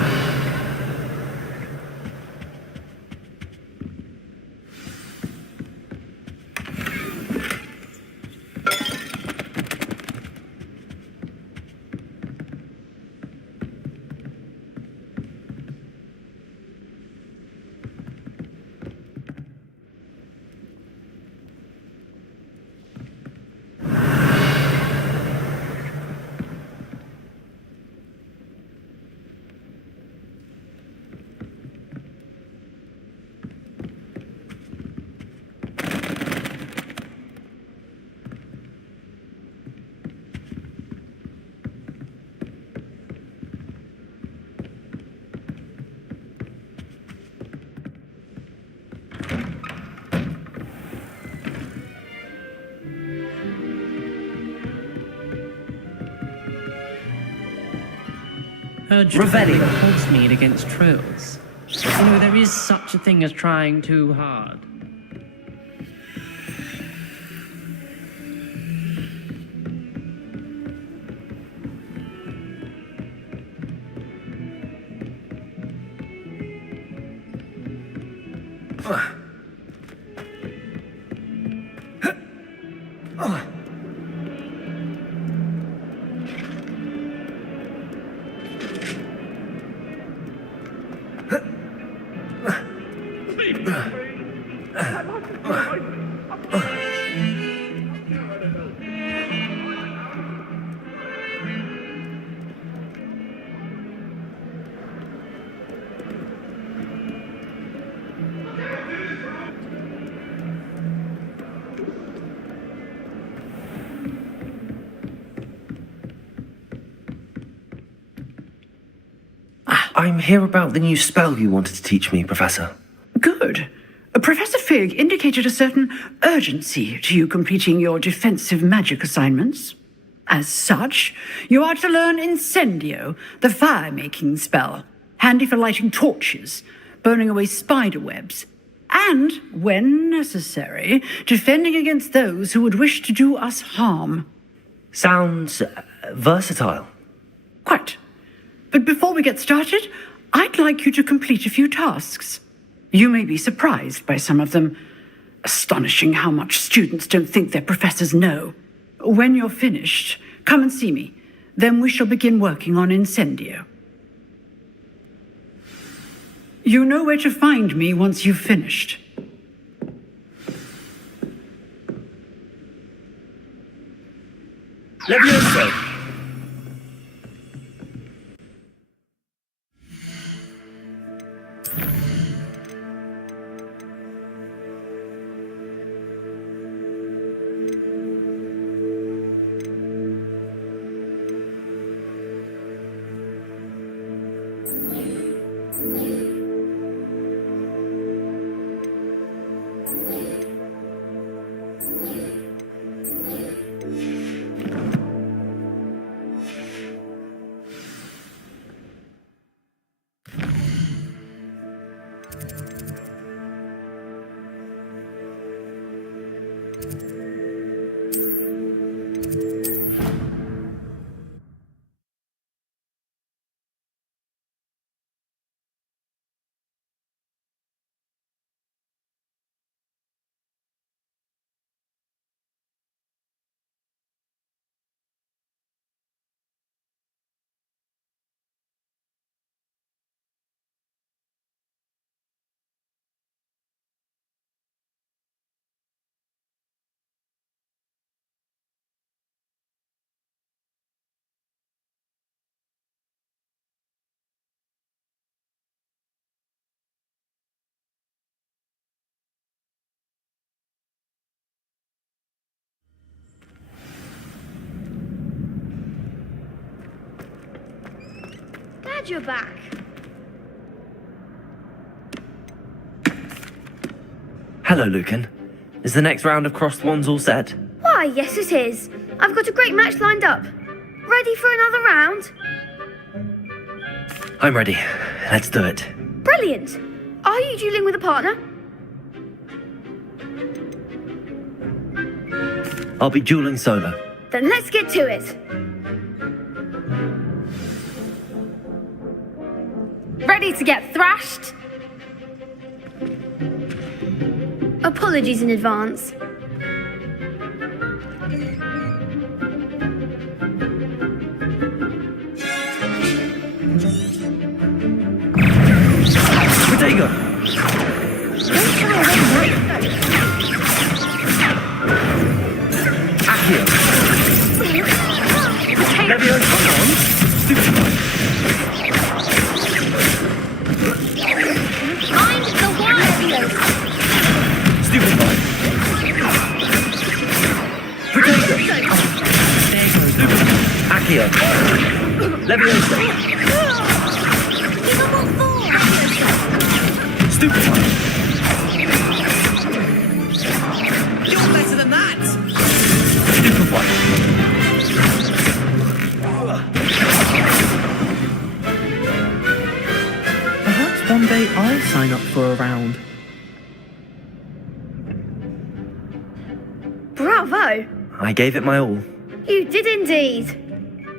Revelio. Hogsmeade against trolls. You know, there is such a thing as trying too hard. I'm here about the new spell you wanted to teach me, Professor. Good. Professor Fig indicated a certain urgency to you completing your defensive magic assignments. As such, you are to learn Incendio, the fire-making spell, handy for lighting torches, burning away spider webs, and, when necessary, defending against those who would wish to do us harm. Sounds versatile. Quite. But before we get started, I'd like you to complete a few tasks. You may be surprised by some of them. Astonishing how much students don't think their professors know. When you're finished, come and see me, Then we shall begin working on Incendio. You know where to find me once you've finished. Levioso! Glad you're back. Hello, Lucan. Is the next round of Crossed Wands all set? Why, yes it is. I've got a great match lined up. Ready for another round? I'm ready. Let's do it. Brilliant. Are you dueling with a partner? I'll be dueling solo. Then let's get to it. Ready to get thrashed? Apologies in advance. Protego! Accio! Levioso! Find the wire! Stupid boy! Protego! Accio! Levioso! Stupid one! You're better than that! Stupid one! Perhaps one day I'll sign up for a round. Bravo! I gave it my all. You did indeed.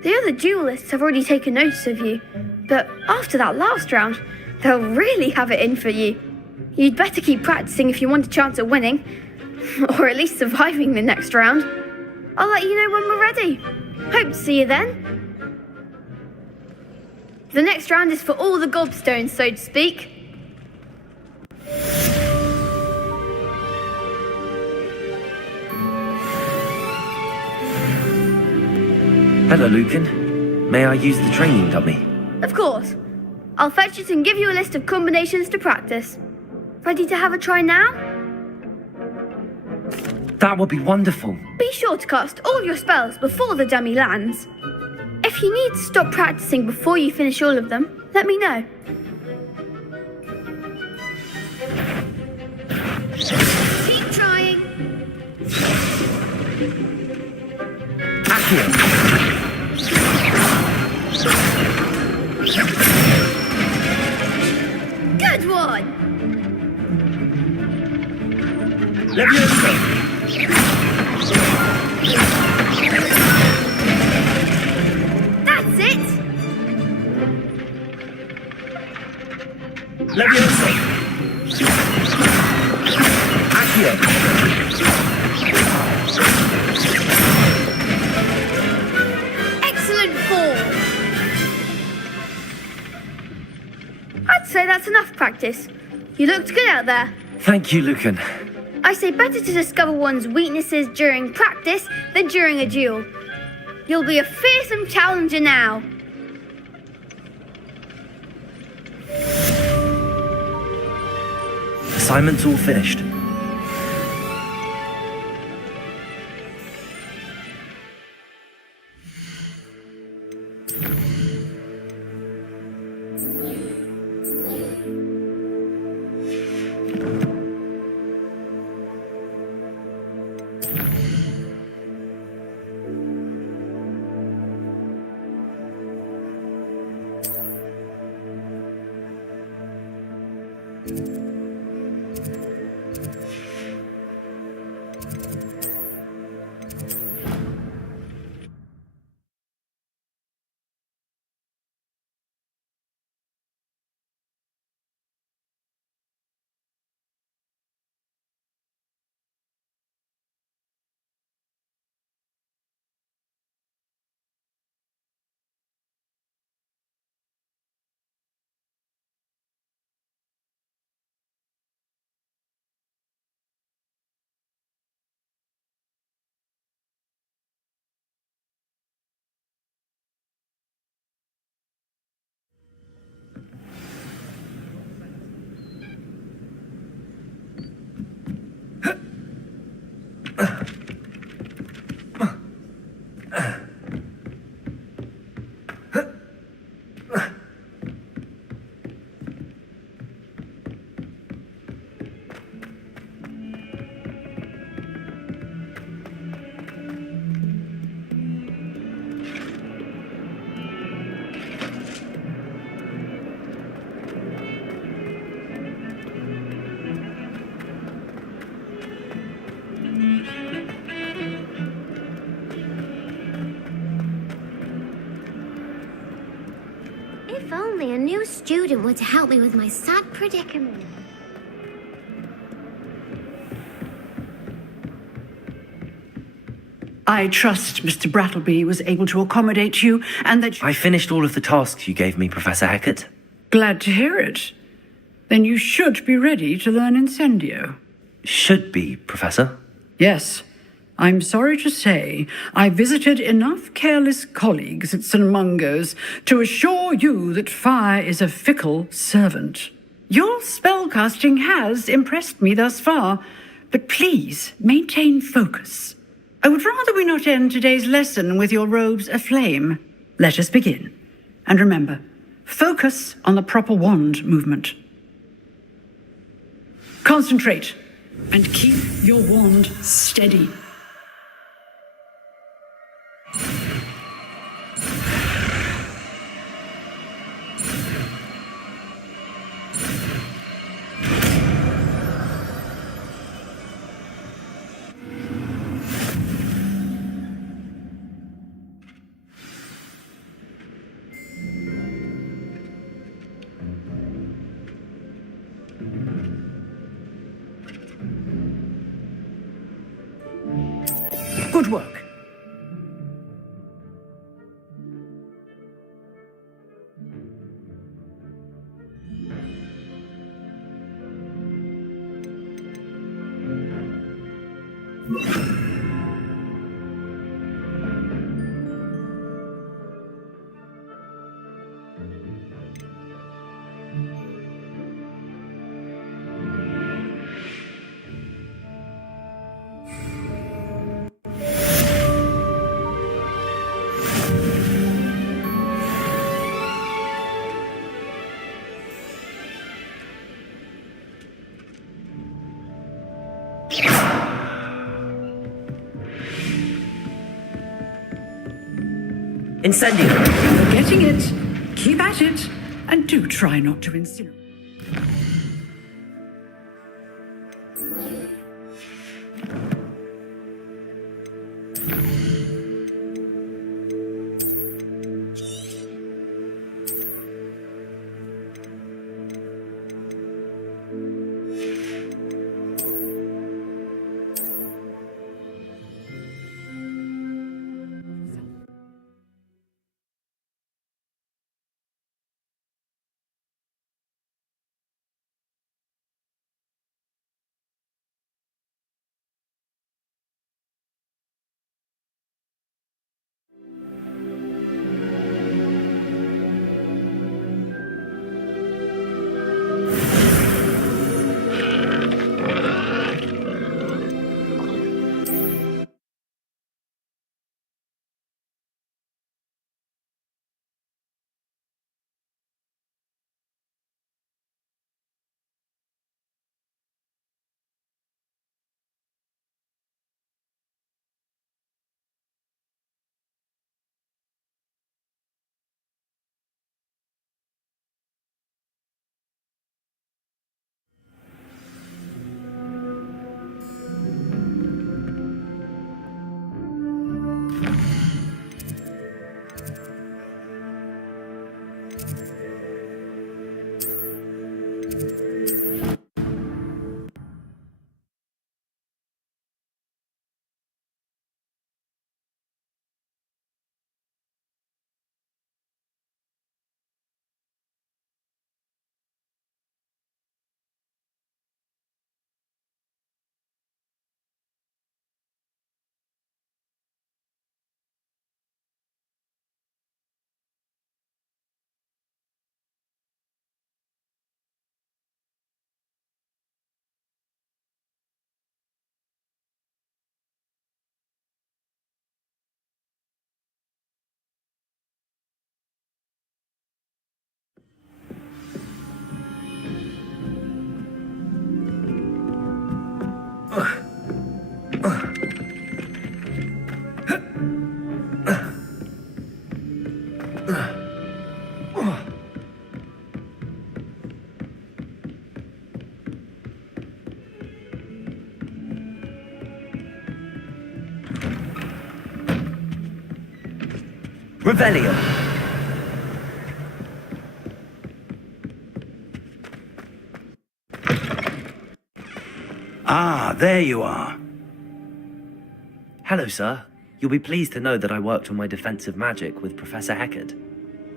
The other duelists have already taken notice of you, but after that last round, they'll really have it in for you. You'd better keep practicing if you want a chance at winning, or at least surviving the next round. I'll let you know when we're ready. Hope to see you then. The next round is for all the gobstones, so to speak. Hello, Lucan. May I use the training dummy? Of course. I'll fetch it and give you a list of combinations to practice. Ready to have a try now? That would be wonderful. Be sure to cast all your spells before the dummy lands. If you need to stop practicing before you finish all of them, let me know. Keep trying. Accio! Good one! Levioso! That's it! Levioso! Accio! Excellent form! I'd say that's enough practice. You looked good out there. Thank you, Lucan. I say better to discover one's weaknesses during practice than during a duel. You'll be a fearsome challenger now. Assignment's all finished. If only a new student were to help me with my sad predicament. I trust Mr. Brattleby was able to accommodate you and that I finished all of the tasks you gave me, Professor Hecat. Glad to hear it. Then you should be ready to learn Incendio. Should be, Professor. Yes. I'm sorry to say I visited enough careless colleagues at St. Mungo's to assure you that fire is a fickle servant. Your spellcasting has impressed me thus far, but please maintain focus. I would rather we not end today's lesson with your robes aflame. Let us begin. And remember, focus on the proper wand movement. Concentrate and keep your wand steady. Good work. Incendio! You're getting it. Keep at it. And do try not to incinerate. Revelio. Ah, there you are. Hello, sir. You'll be pleased to know that I worked on my defensive magic with Professor Heckard.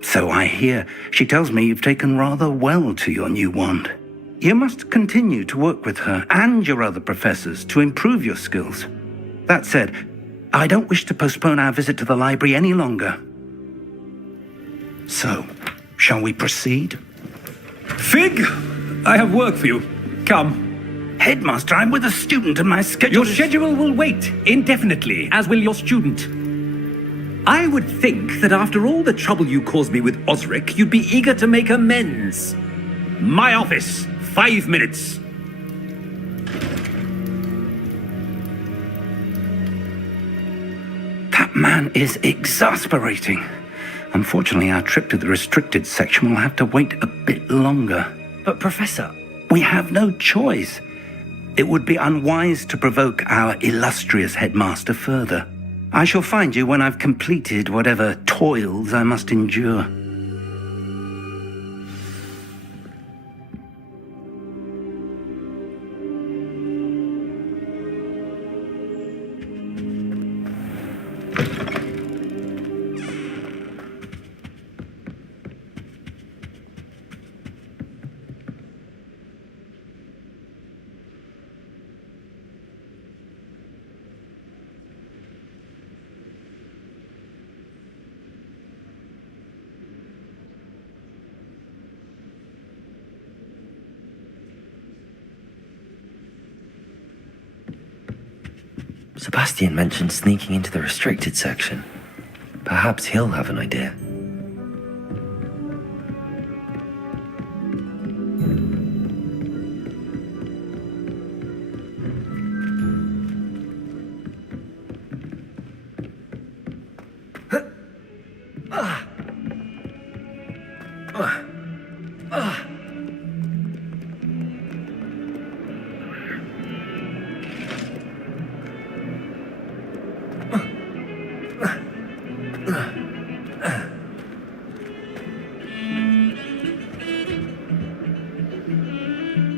So I hear. She tells me you've taken rather well to your new wand. You must continue to work with her and your other professors to improve your skills. That said, I don't wish to postpone our visit to the library any longer. So, shall we proceed? Fig, I have work for you. Come. Headmaster, I'm with a student and my schedule Your schedule will wait indefinitely, as will your student. I would think that after all the trouble you caused me with Osric, you'd be eager to make amends. My office, 5 minutes. That man is exasperating. Unfortunately, our trip to the restricted section will have to wait a bit longer. But, Professor... We have no choice. It would be unwise to provoke our illustrious headmaster further. I shall find you when I've completed whatever toils I must endure. Sebastian mentioned sneaking into the restricted section. Perhaps he'll have an idea.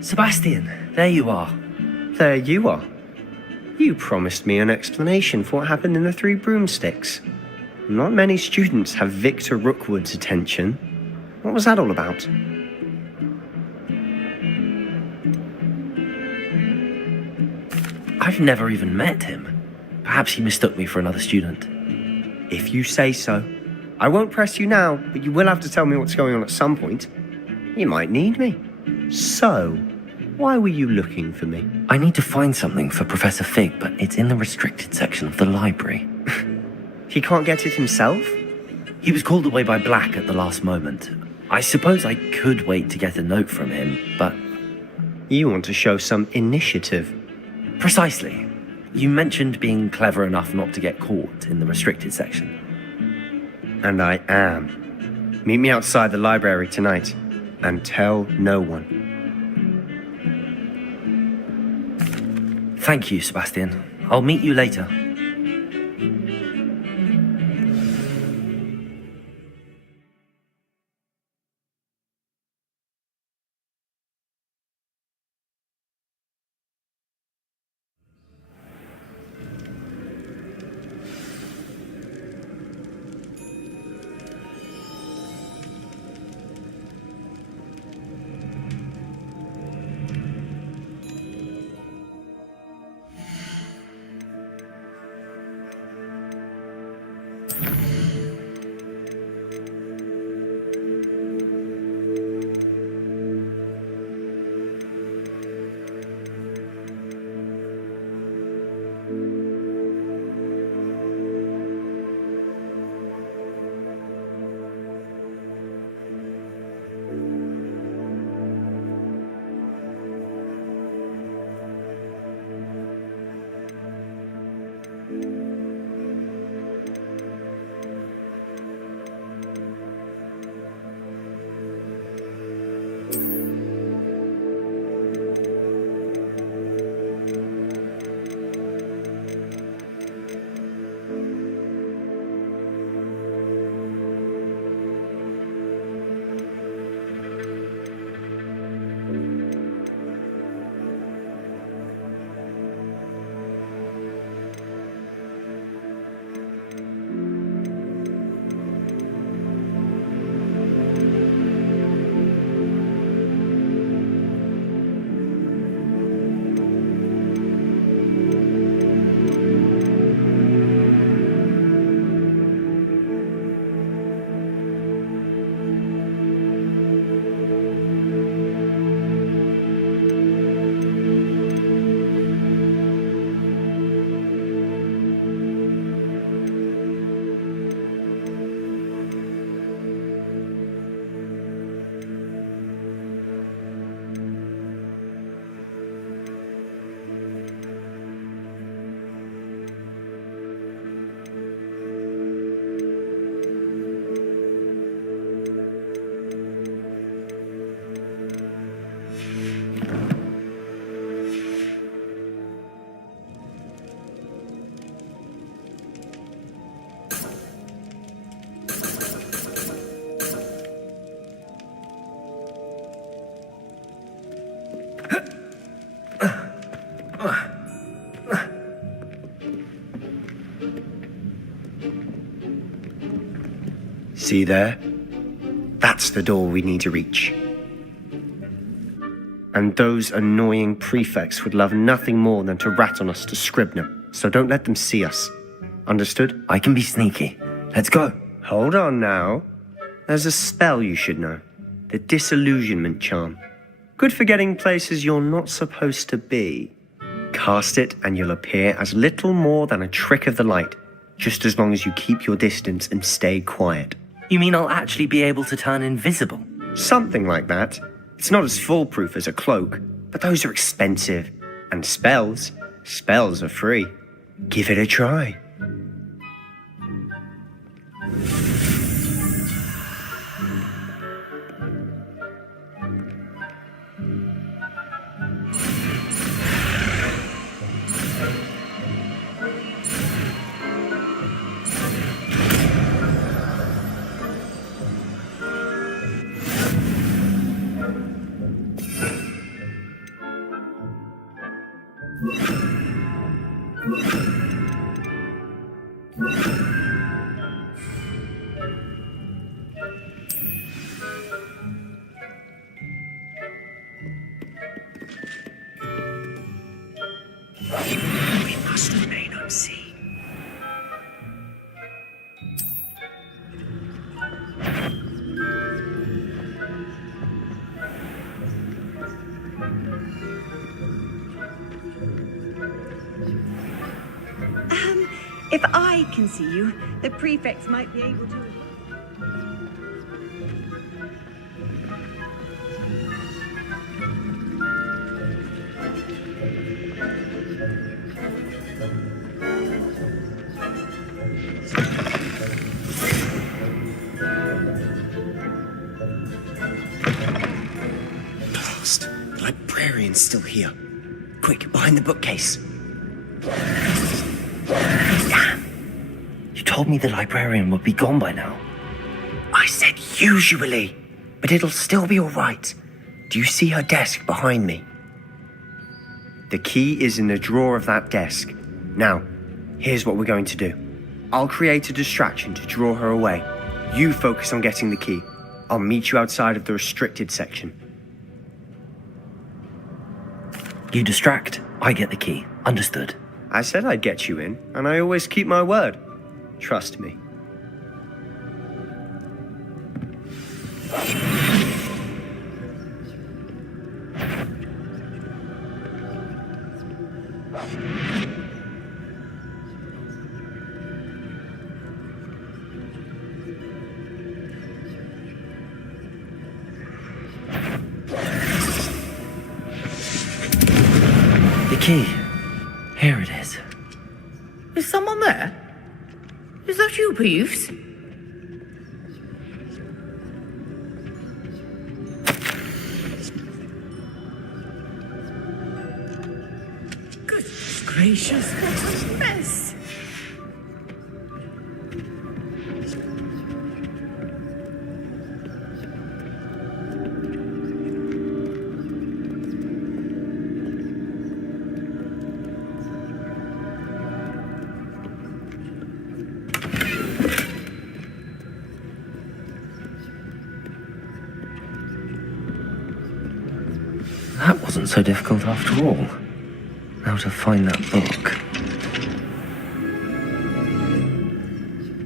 Sebastian, there you are. There you are. You promised me an explanation for what happened in the Three Broomsticks. Not many students have Victor Rookwood's attention. What was that all about? I've never even met him. Perhaps he mistook me for another student. If you say so. I won't press you now, but you will have to tell me what's going on at some point. You might need me. So, why were you looking for me? I need to find something for Professor Fig, but it's in the restricted section of the library. He can't get it himself? He was called away by Black at the last moment. I suppose I could wait to get a note from him, but... You want to show some initiative. Precisely. You mentioned being clever enough not to get caught in the restricted section. And I am. Meet me outside the library tonight, and tell no one. Thank you, Sebastian. I'll meet you later. See there? That's the door we need to reach. And those annoying prefects would love nothing more than to rat on us to Scribner, so don't let them see us. Understood? I can be sneaky. Let's go. Hold on now. There's a spell you should know. The Disillusionment Charm. Good for getting places you're not supposed to be. Cast it and you'll appear as little more than a trick of the light, just as long as you keep your distance and stay quiet. You mean I'll actually be able to turn invisible? Something like that. It's not as foolproof as a cloak, but those are expensive. And spells are free. Give it a try. We must remain unseen. If I can see you, the prefects might be able to... Blast! The librarian's still here. Quick, behind the bookcase. You told me the librarian would be gone by now. I said usually, but it'll still be all right. Do you see her desk behind me? The key is in the drawer of that desk. Now, here's what we're going to do. I'll create a distraction to draw her away. You focus on getting the key. I'll meet you outside of the restricted section. You distract, I get the key. Understood. I said I'd get you in, and I always keep my word. Trust me. The key. Here it is. Is someone there? Is that you, Peeves? Goodness gracious, what a mess! That wasn't so difficult after all. Now to find that book.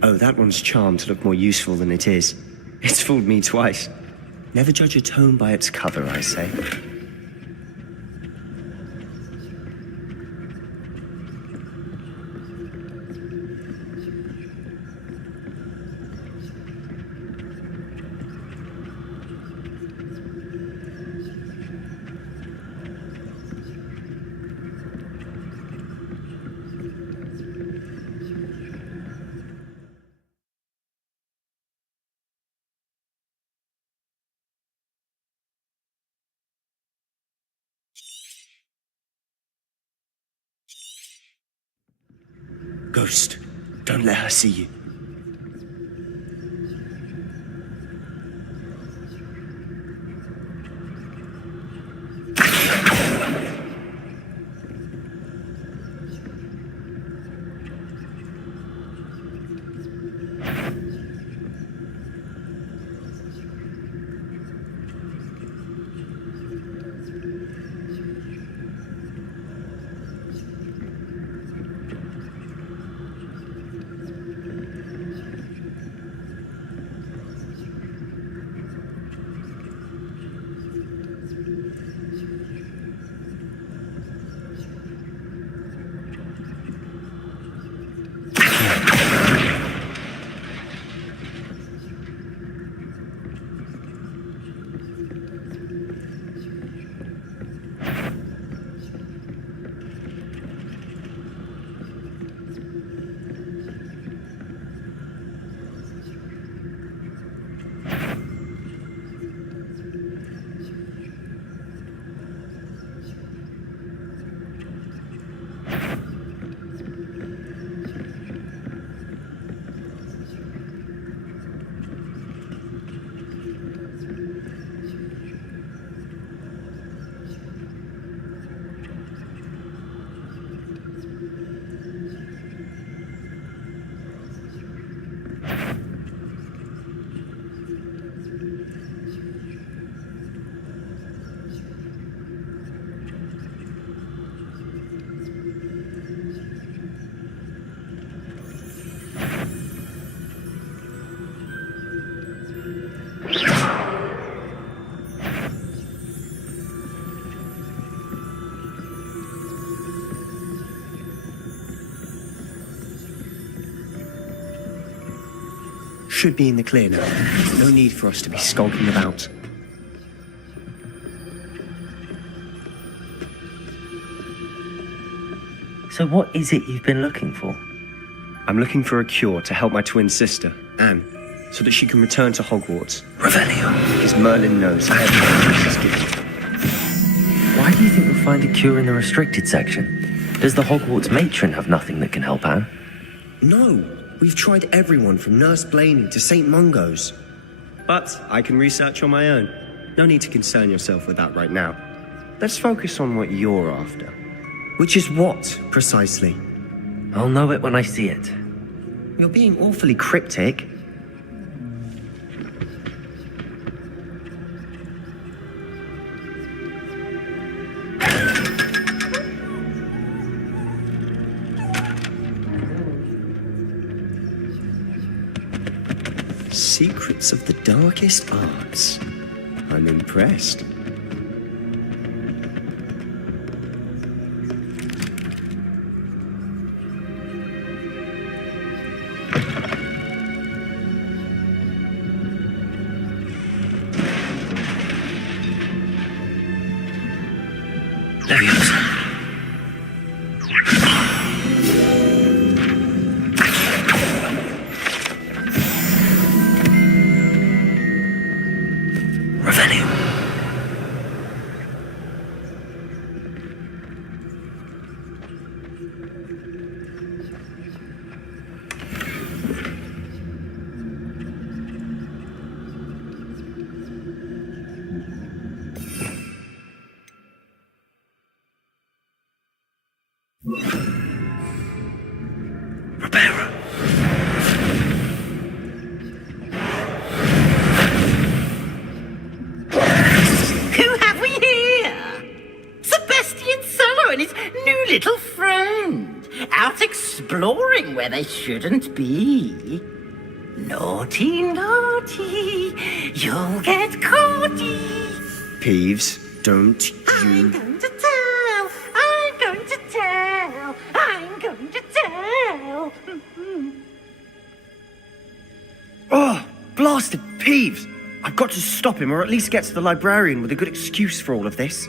Oh, that one's charmed to look more useful than it is. It's fooled me twice. Never judge a tome by its cover, I say. Ghost, don't let her see you. should be in the clear now. No need for us to be skulking about. So what is it you've been looking for? I'm looking for a cure to help my twin sister, Anne, so that she can return to Hogwarts. Revelio. Because Merlin knows everything she's given. Why do you think you'll find a cure in the restricted section? Does the Hogwarts matron have nothing that can help Anne? No, we've tried everyone from Nurse Blaney to St. Mungo's. But I can research on my own. No need to concern yourself with that right now. Let's focus on what you're after. Which is what, precisely? I'll know it when I see it. You're being awfully cryptic. Secrets of the darkest arts. I'm impressed. Leviosa. Revelio. Reparo. Who have we here? Sebastian Sallow and his new little friend, out exploring where they shouldn't be. Naughty, naughty, you'll get caughty. Peeves, don't I'm going to tell, I'm going to tell, I'm going to tell. Oh, blasted Peeves! I've got to stop him, or at least get to the librarian with a good excuse for all of this.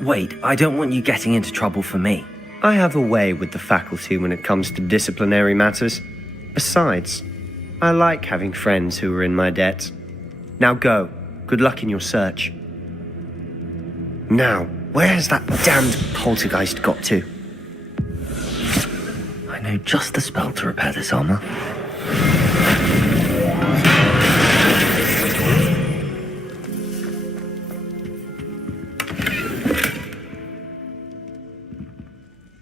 Wait, I don't want you getting into trouble for me. I have a way with the faculty when it comes to disciplinary matters. Besides, I like having friends who are in my debt. Now go. Good luck in your search. Now, where has that damned poltergeist got to? I know just the spell to repair this armor.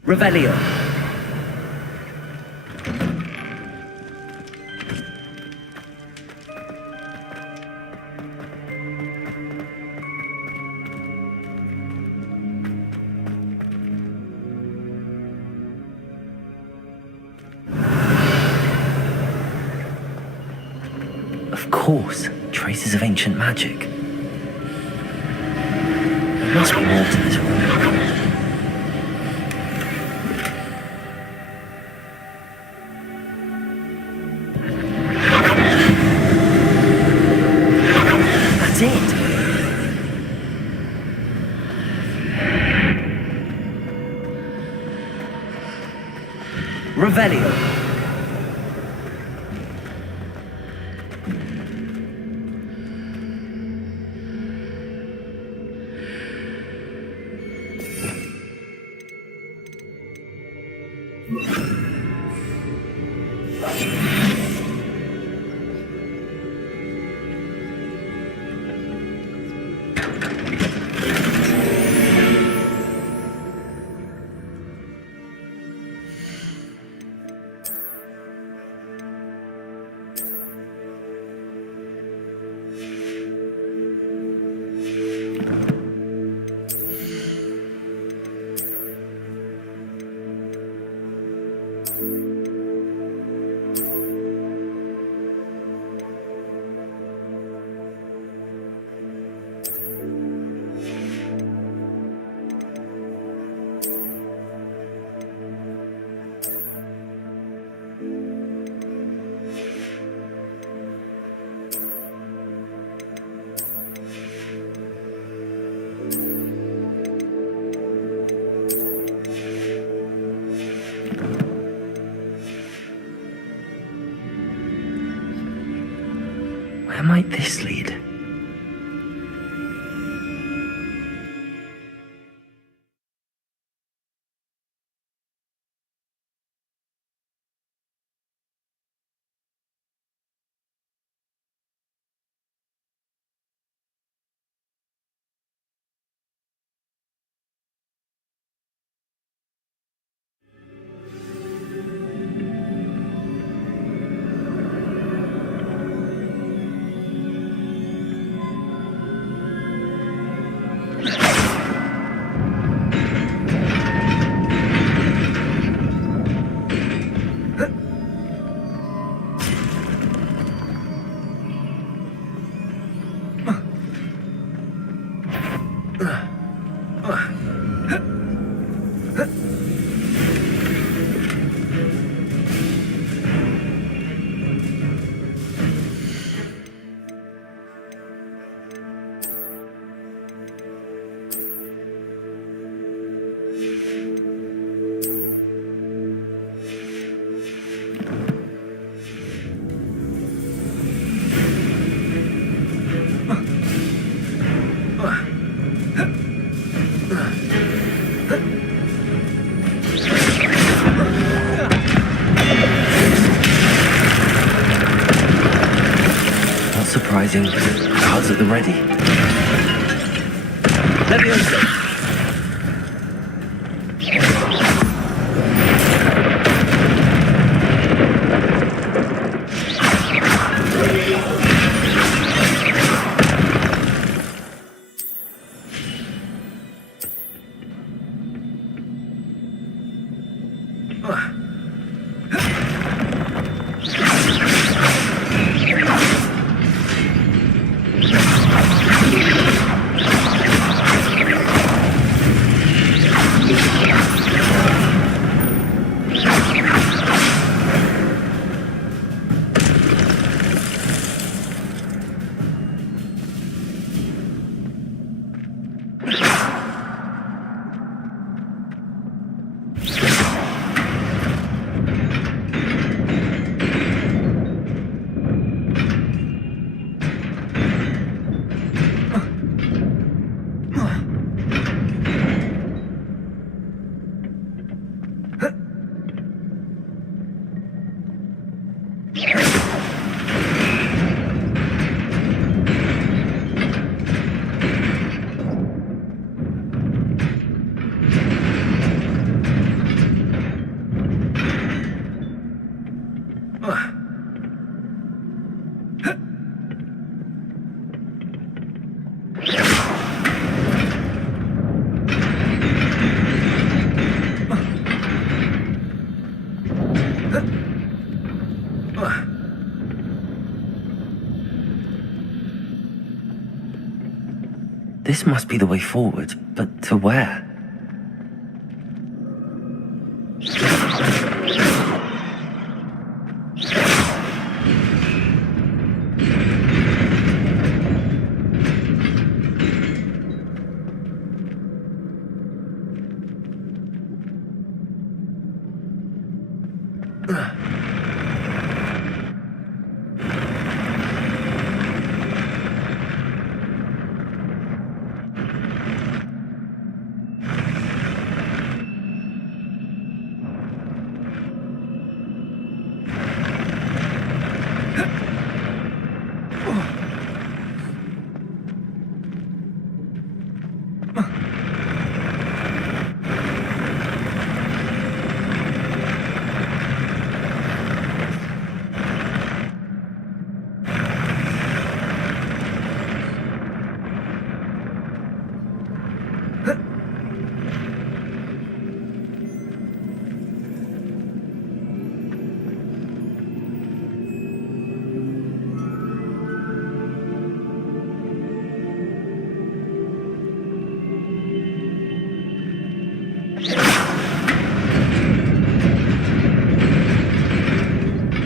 Revelio. Of course, traces of ancient magic. There must be more to this room. That's it. Revelio. Where might this lead? Not surprising. Cards at the ready. Leviosa. This must be the way forward, but to where?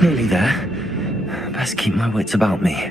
Nearly there. Best keep my wits about me.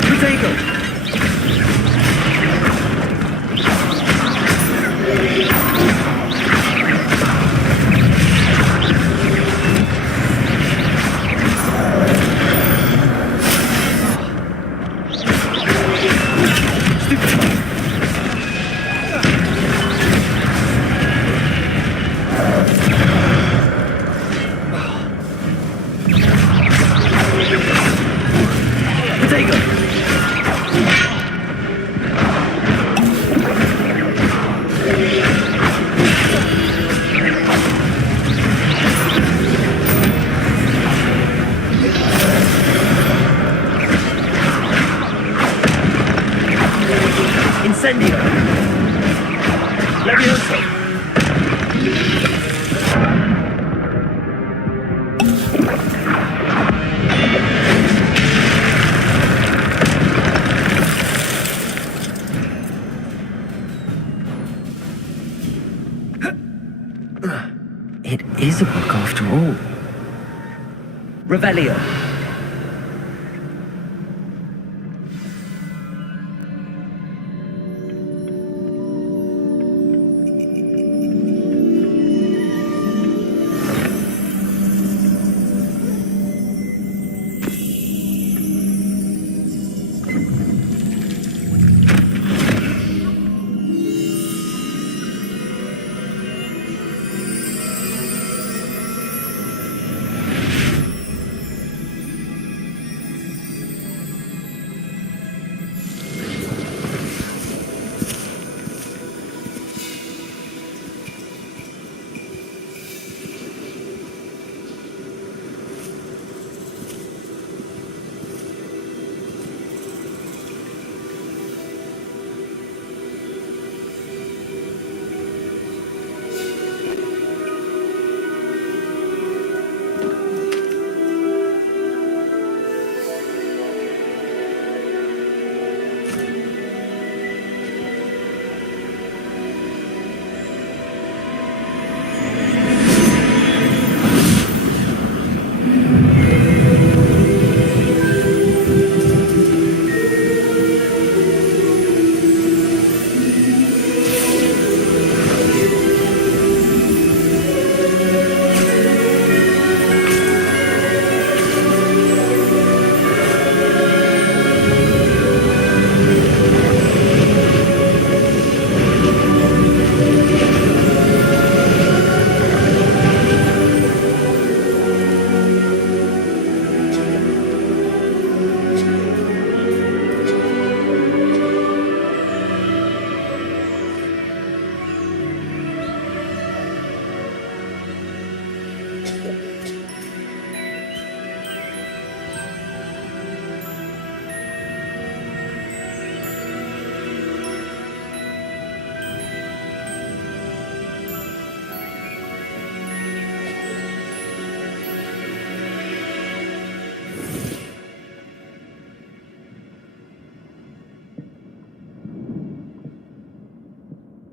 Protego! Incendio! Levioso! It is a book after all. Revelio.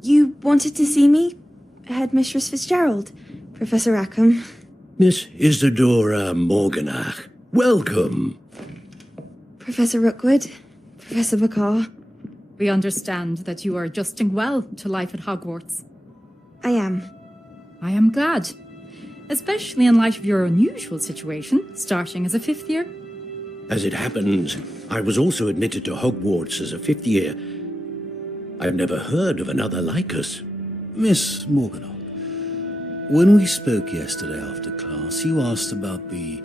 You wanted to see me? Headmistress Fitzgerald, Professor Rackham. Miss Isadora Morganach, welcome. Professor Rookwood, Professor Bakar. We understand that you are adjusting well to life at Hogwarts. I am. I am glad. Especially in light of your unusual situation, starting as a fifth year. As it happens, I was also admitted to Hogwarts as a fifth year. I've never heard of another like us. Miss Morganach, when we spoke yesterday after class, you asked about the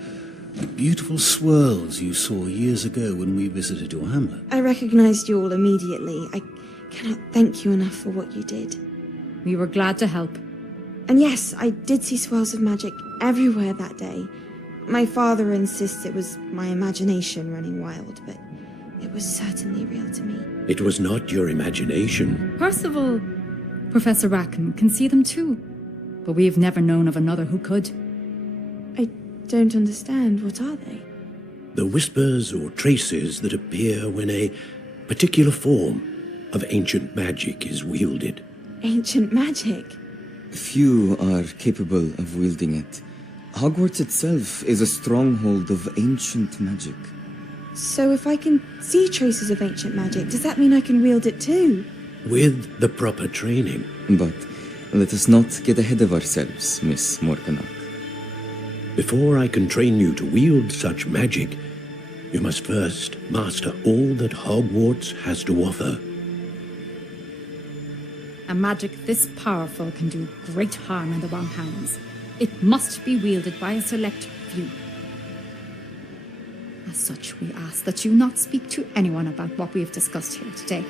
beautiful swirls you saw years ago when we visited your hamlet. I recognized you all immediately. I cannot thank you enough for what you did. We were glad to help. And yes, I did see swirls of magic everywhere that day. My father insists it was my imagination running wild, but it was certainly real to me. It was not your imagination. Percival, Professor Rackham can see them too, but we've never known of another who could. I don't understand. What are they? The whispers or traces that appear when a particular form of ancient magic is wielded. Ancient magic? Few are capable of wielding it. Hogwarts itself is a stronghold of ancient magic. So if I can see traces of ancient magic, does that mean I can wield it too? With the proper training. But let us not get ahead of ourselves, Miss Morganach. Before I can train you to wield such magic, you must first master all that Hogwarts has to offer. A magic this powerful can do great harm in the wrong hands. It must be wielded by a select few. As such, we ask that you not speak to anyone about what we have discussed here today.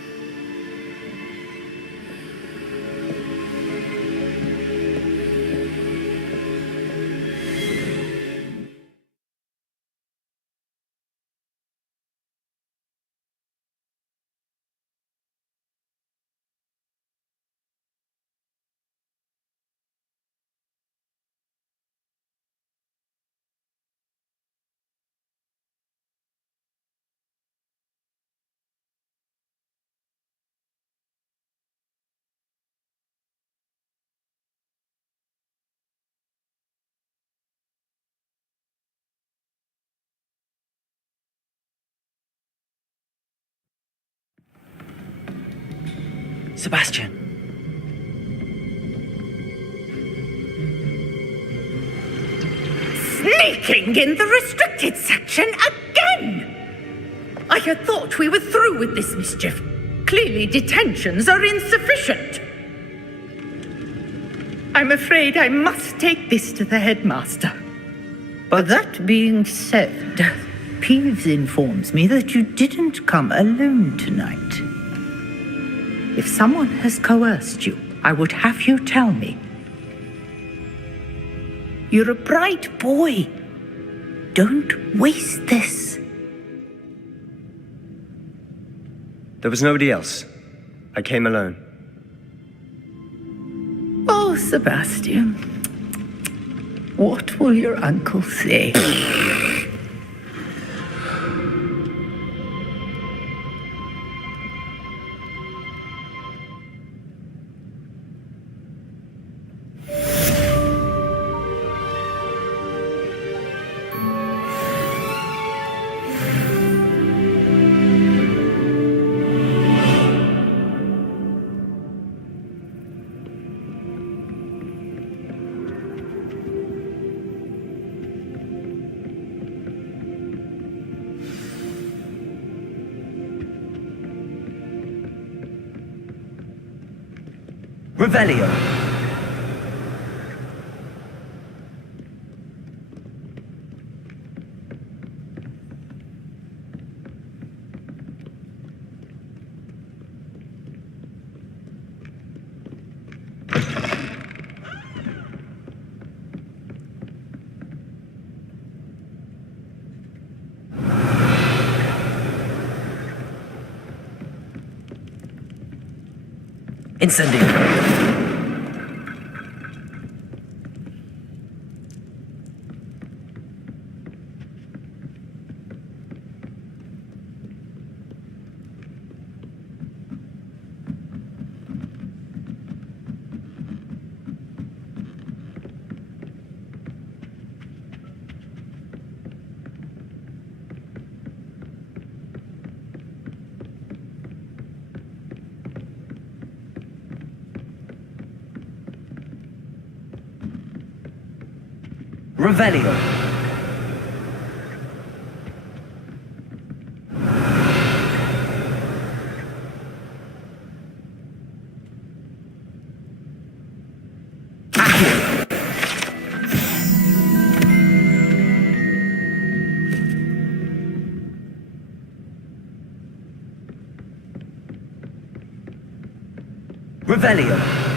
Sebastian. Sneaking in the restricted section again! I had thought we were through with this mischief. Clearly detentions are insufficient. I'm afraid I must take this to the headmaster. But that being said, Peeves informs me that you didn't come alone tonight. If someone has coerced you, I would have you tell me. You're a bright boy. Don't waste this. There was nobody else. I came alone. Oh, Sebastian. What will your uncle say? Revelio. Incendio. Revelio. Revelio.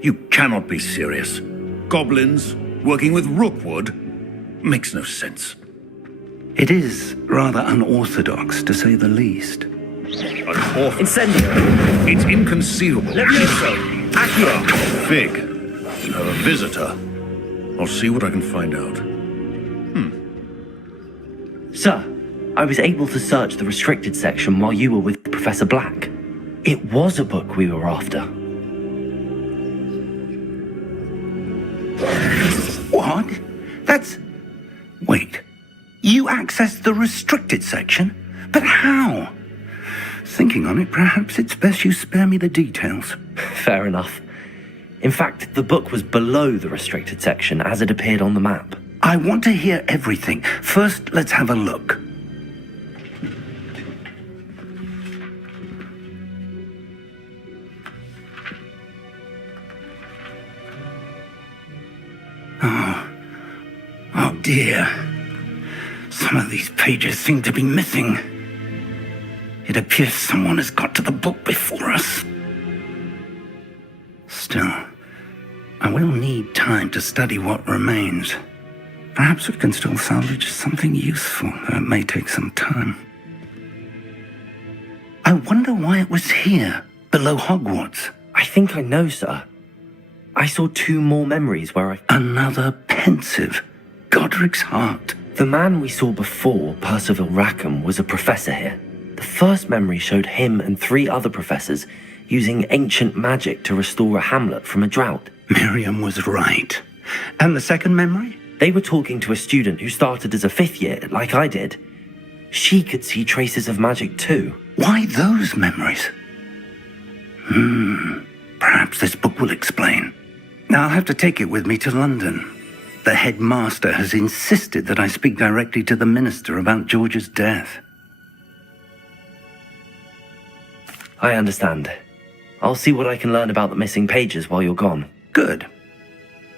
You cannot be serious. Goblins working with Rookwood makes no sense. It is rather unorthodox, to say the least. Incendio. It's inconceivable. Levioso. Accio. Fig. You have a visitor. I'll see what I can find out. Sir, I was able to search the restricted section while you were with Professor Black. It was a book we were after. What? That's... Wait. You accessed the restricted section? But how? Thinking on it, perhaps it's best you spare me the details. Fair enough. In fact, the book was below the restricted section as it appeared on the map. I want to hear everything. First, let's have a look. Oh dear. Some of these pages seem to be missing. It appears someone has got to the book before us. Still, I will need time to study what remains. Perhaps we can still salvage something useful, though it may take some time. I wonder why it was here, below Hogwarts. I think I know, sir. I saw 2 more memories where I... Another pensive. Godric's heart. The man we saw before, Percival Rackham, was a professor here. The first memory showed him and 3 other professors using ancient magic to restore a hamlet from a drought. Miriam was right. And the second memory? They were talking to a student who started as a 5th year, like I did. She could see traces of magic too. Why those memories? Perhaps this book will explain. Now I'll have to take it with me to London. The headmaster has insisted that I speak directly to the minister about George's death. I understand. I'll see what I can learn about the missing pages while you're gone. Good.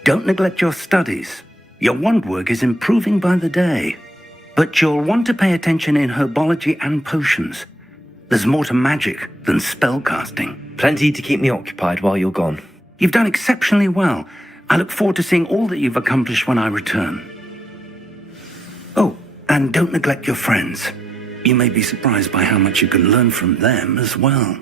Don't neglect your studies. Your wand work is improving by the day. But you'll want to pay attention in herbology and potions. There's more to magic than spellcasting. Plenty to keep me occupied while you're gone. You've done exceptionally well. I look forward to seeing all that you've accomplished when I return. Oh, and don't neglect your friends. You may be surprised by how much you can learn from them as well.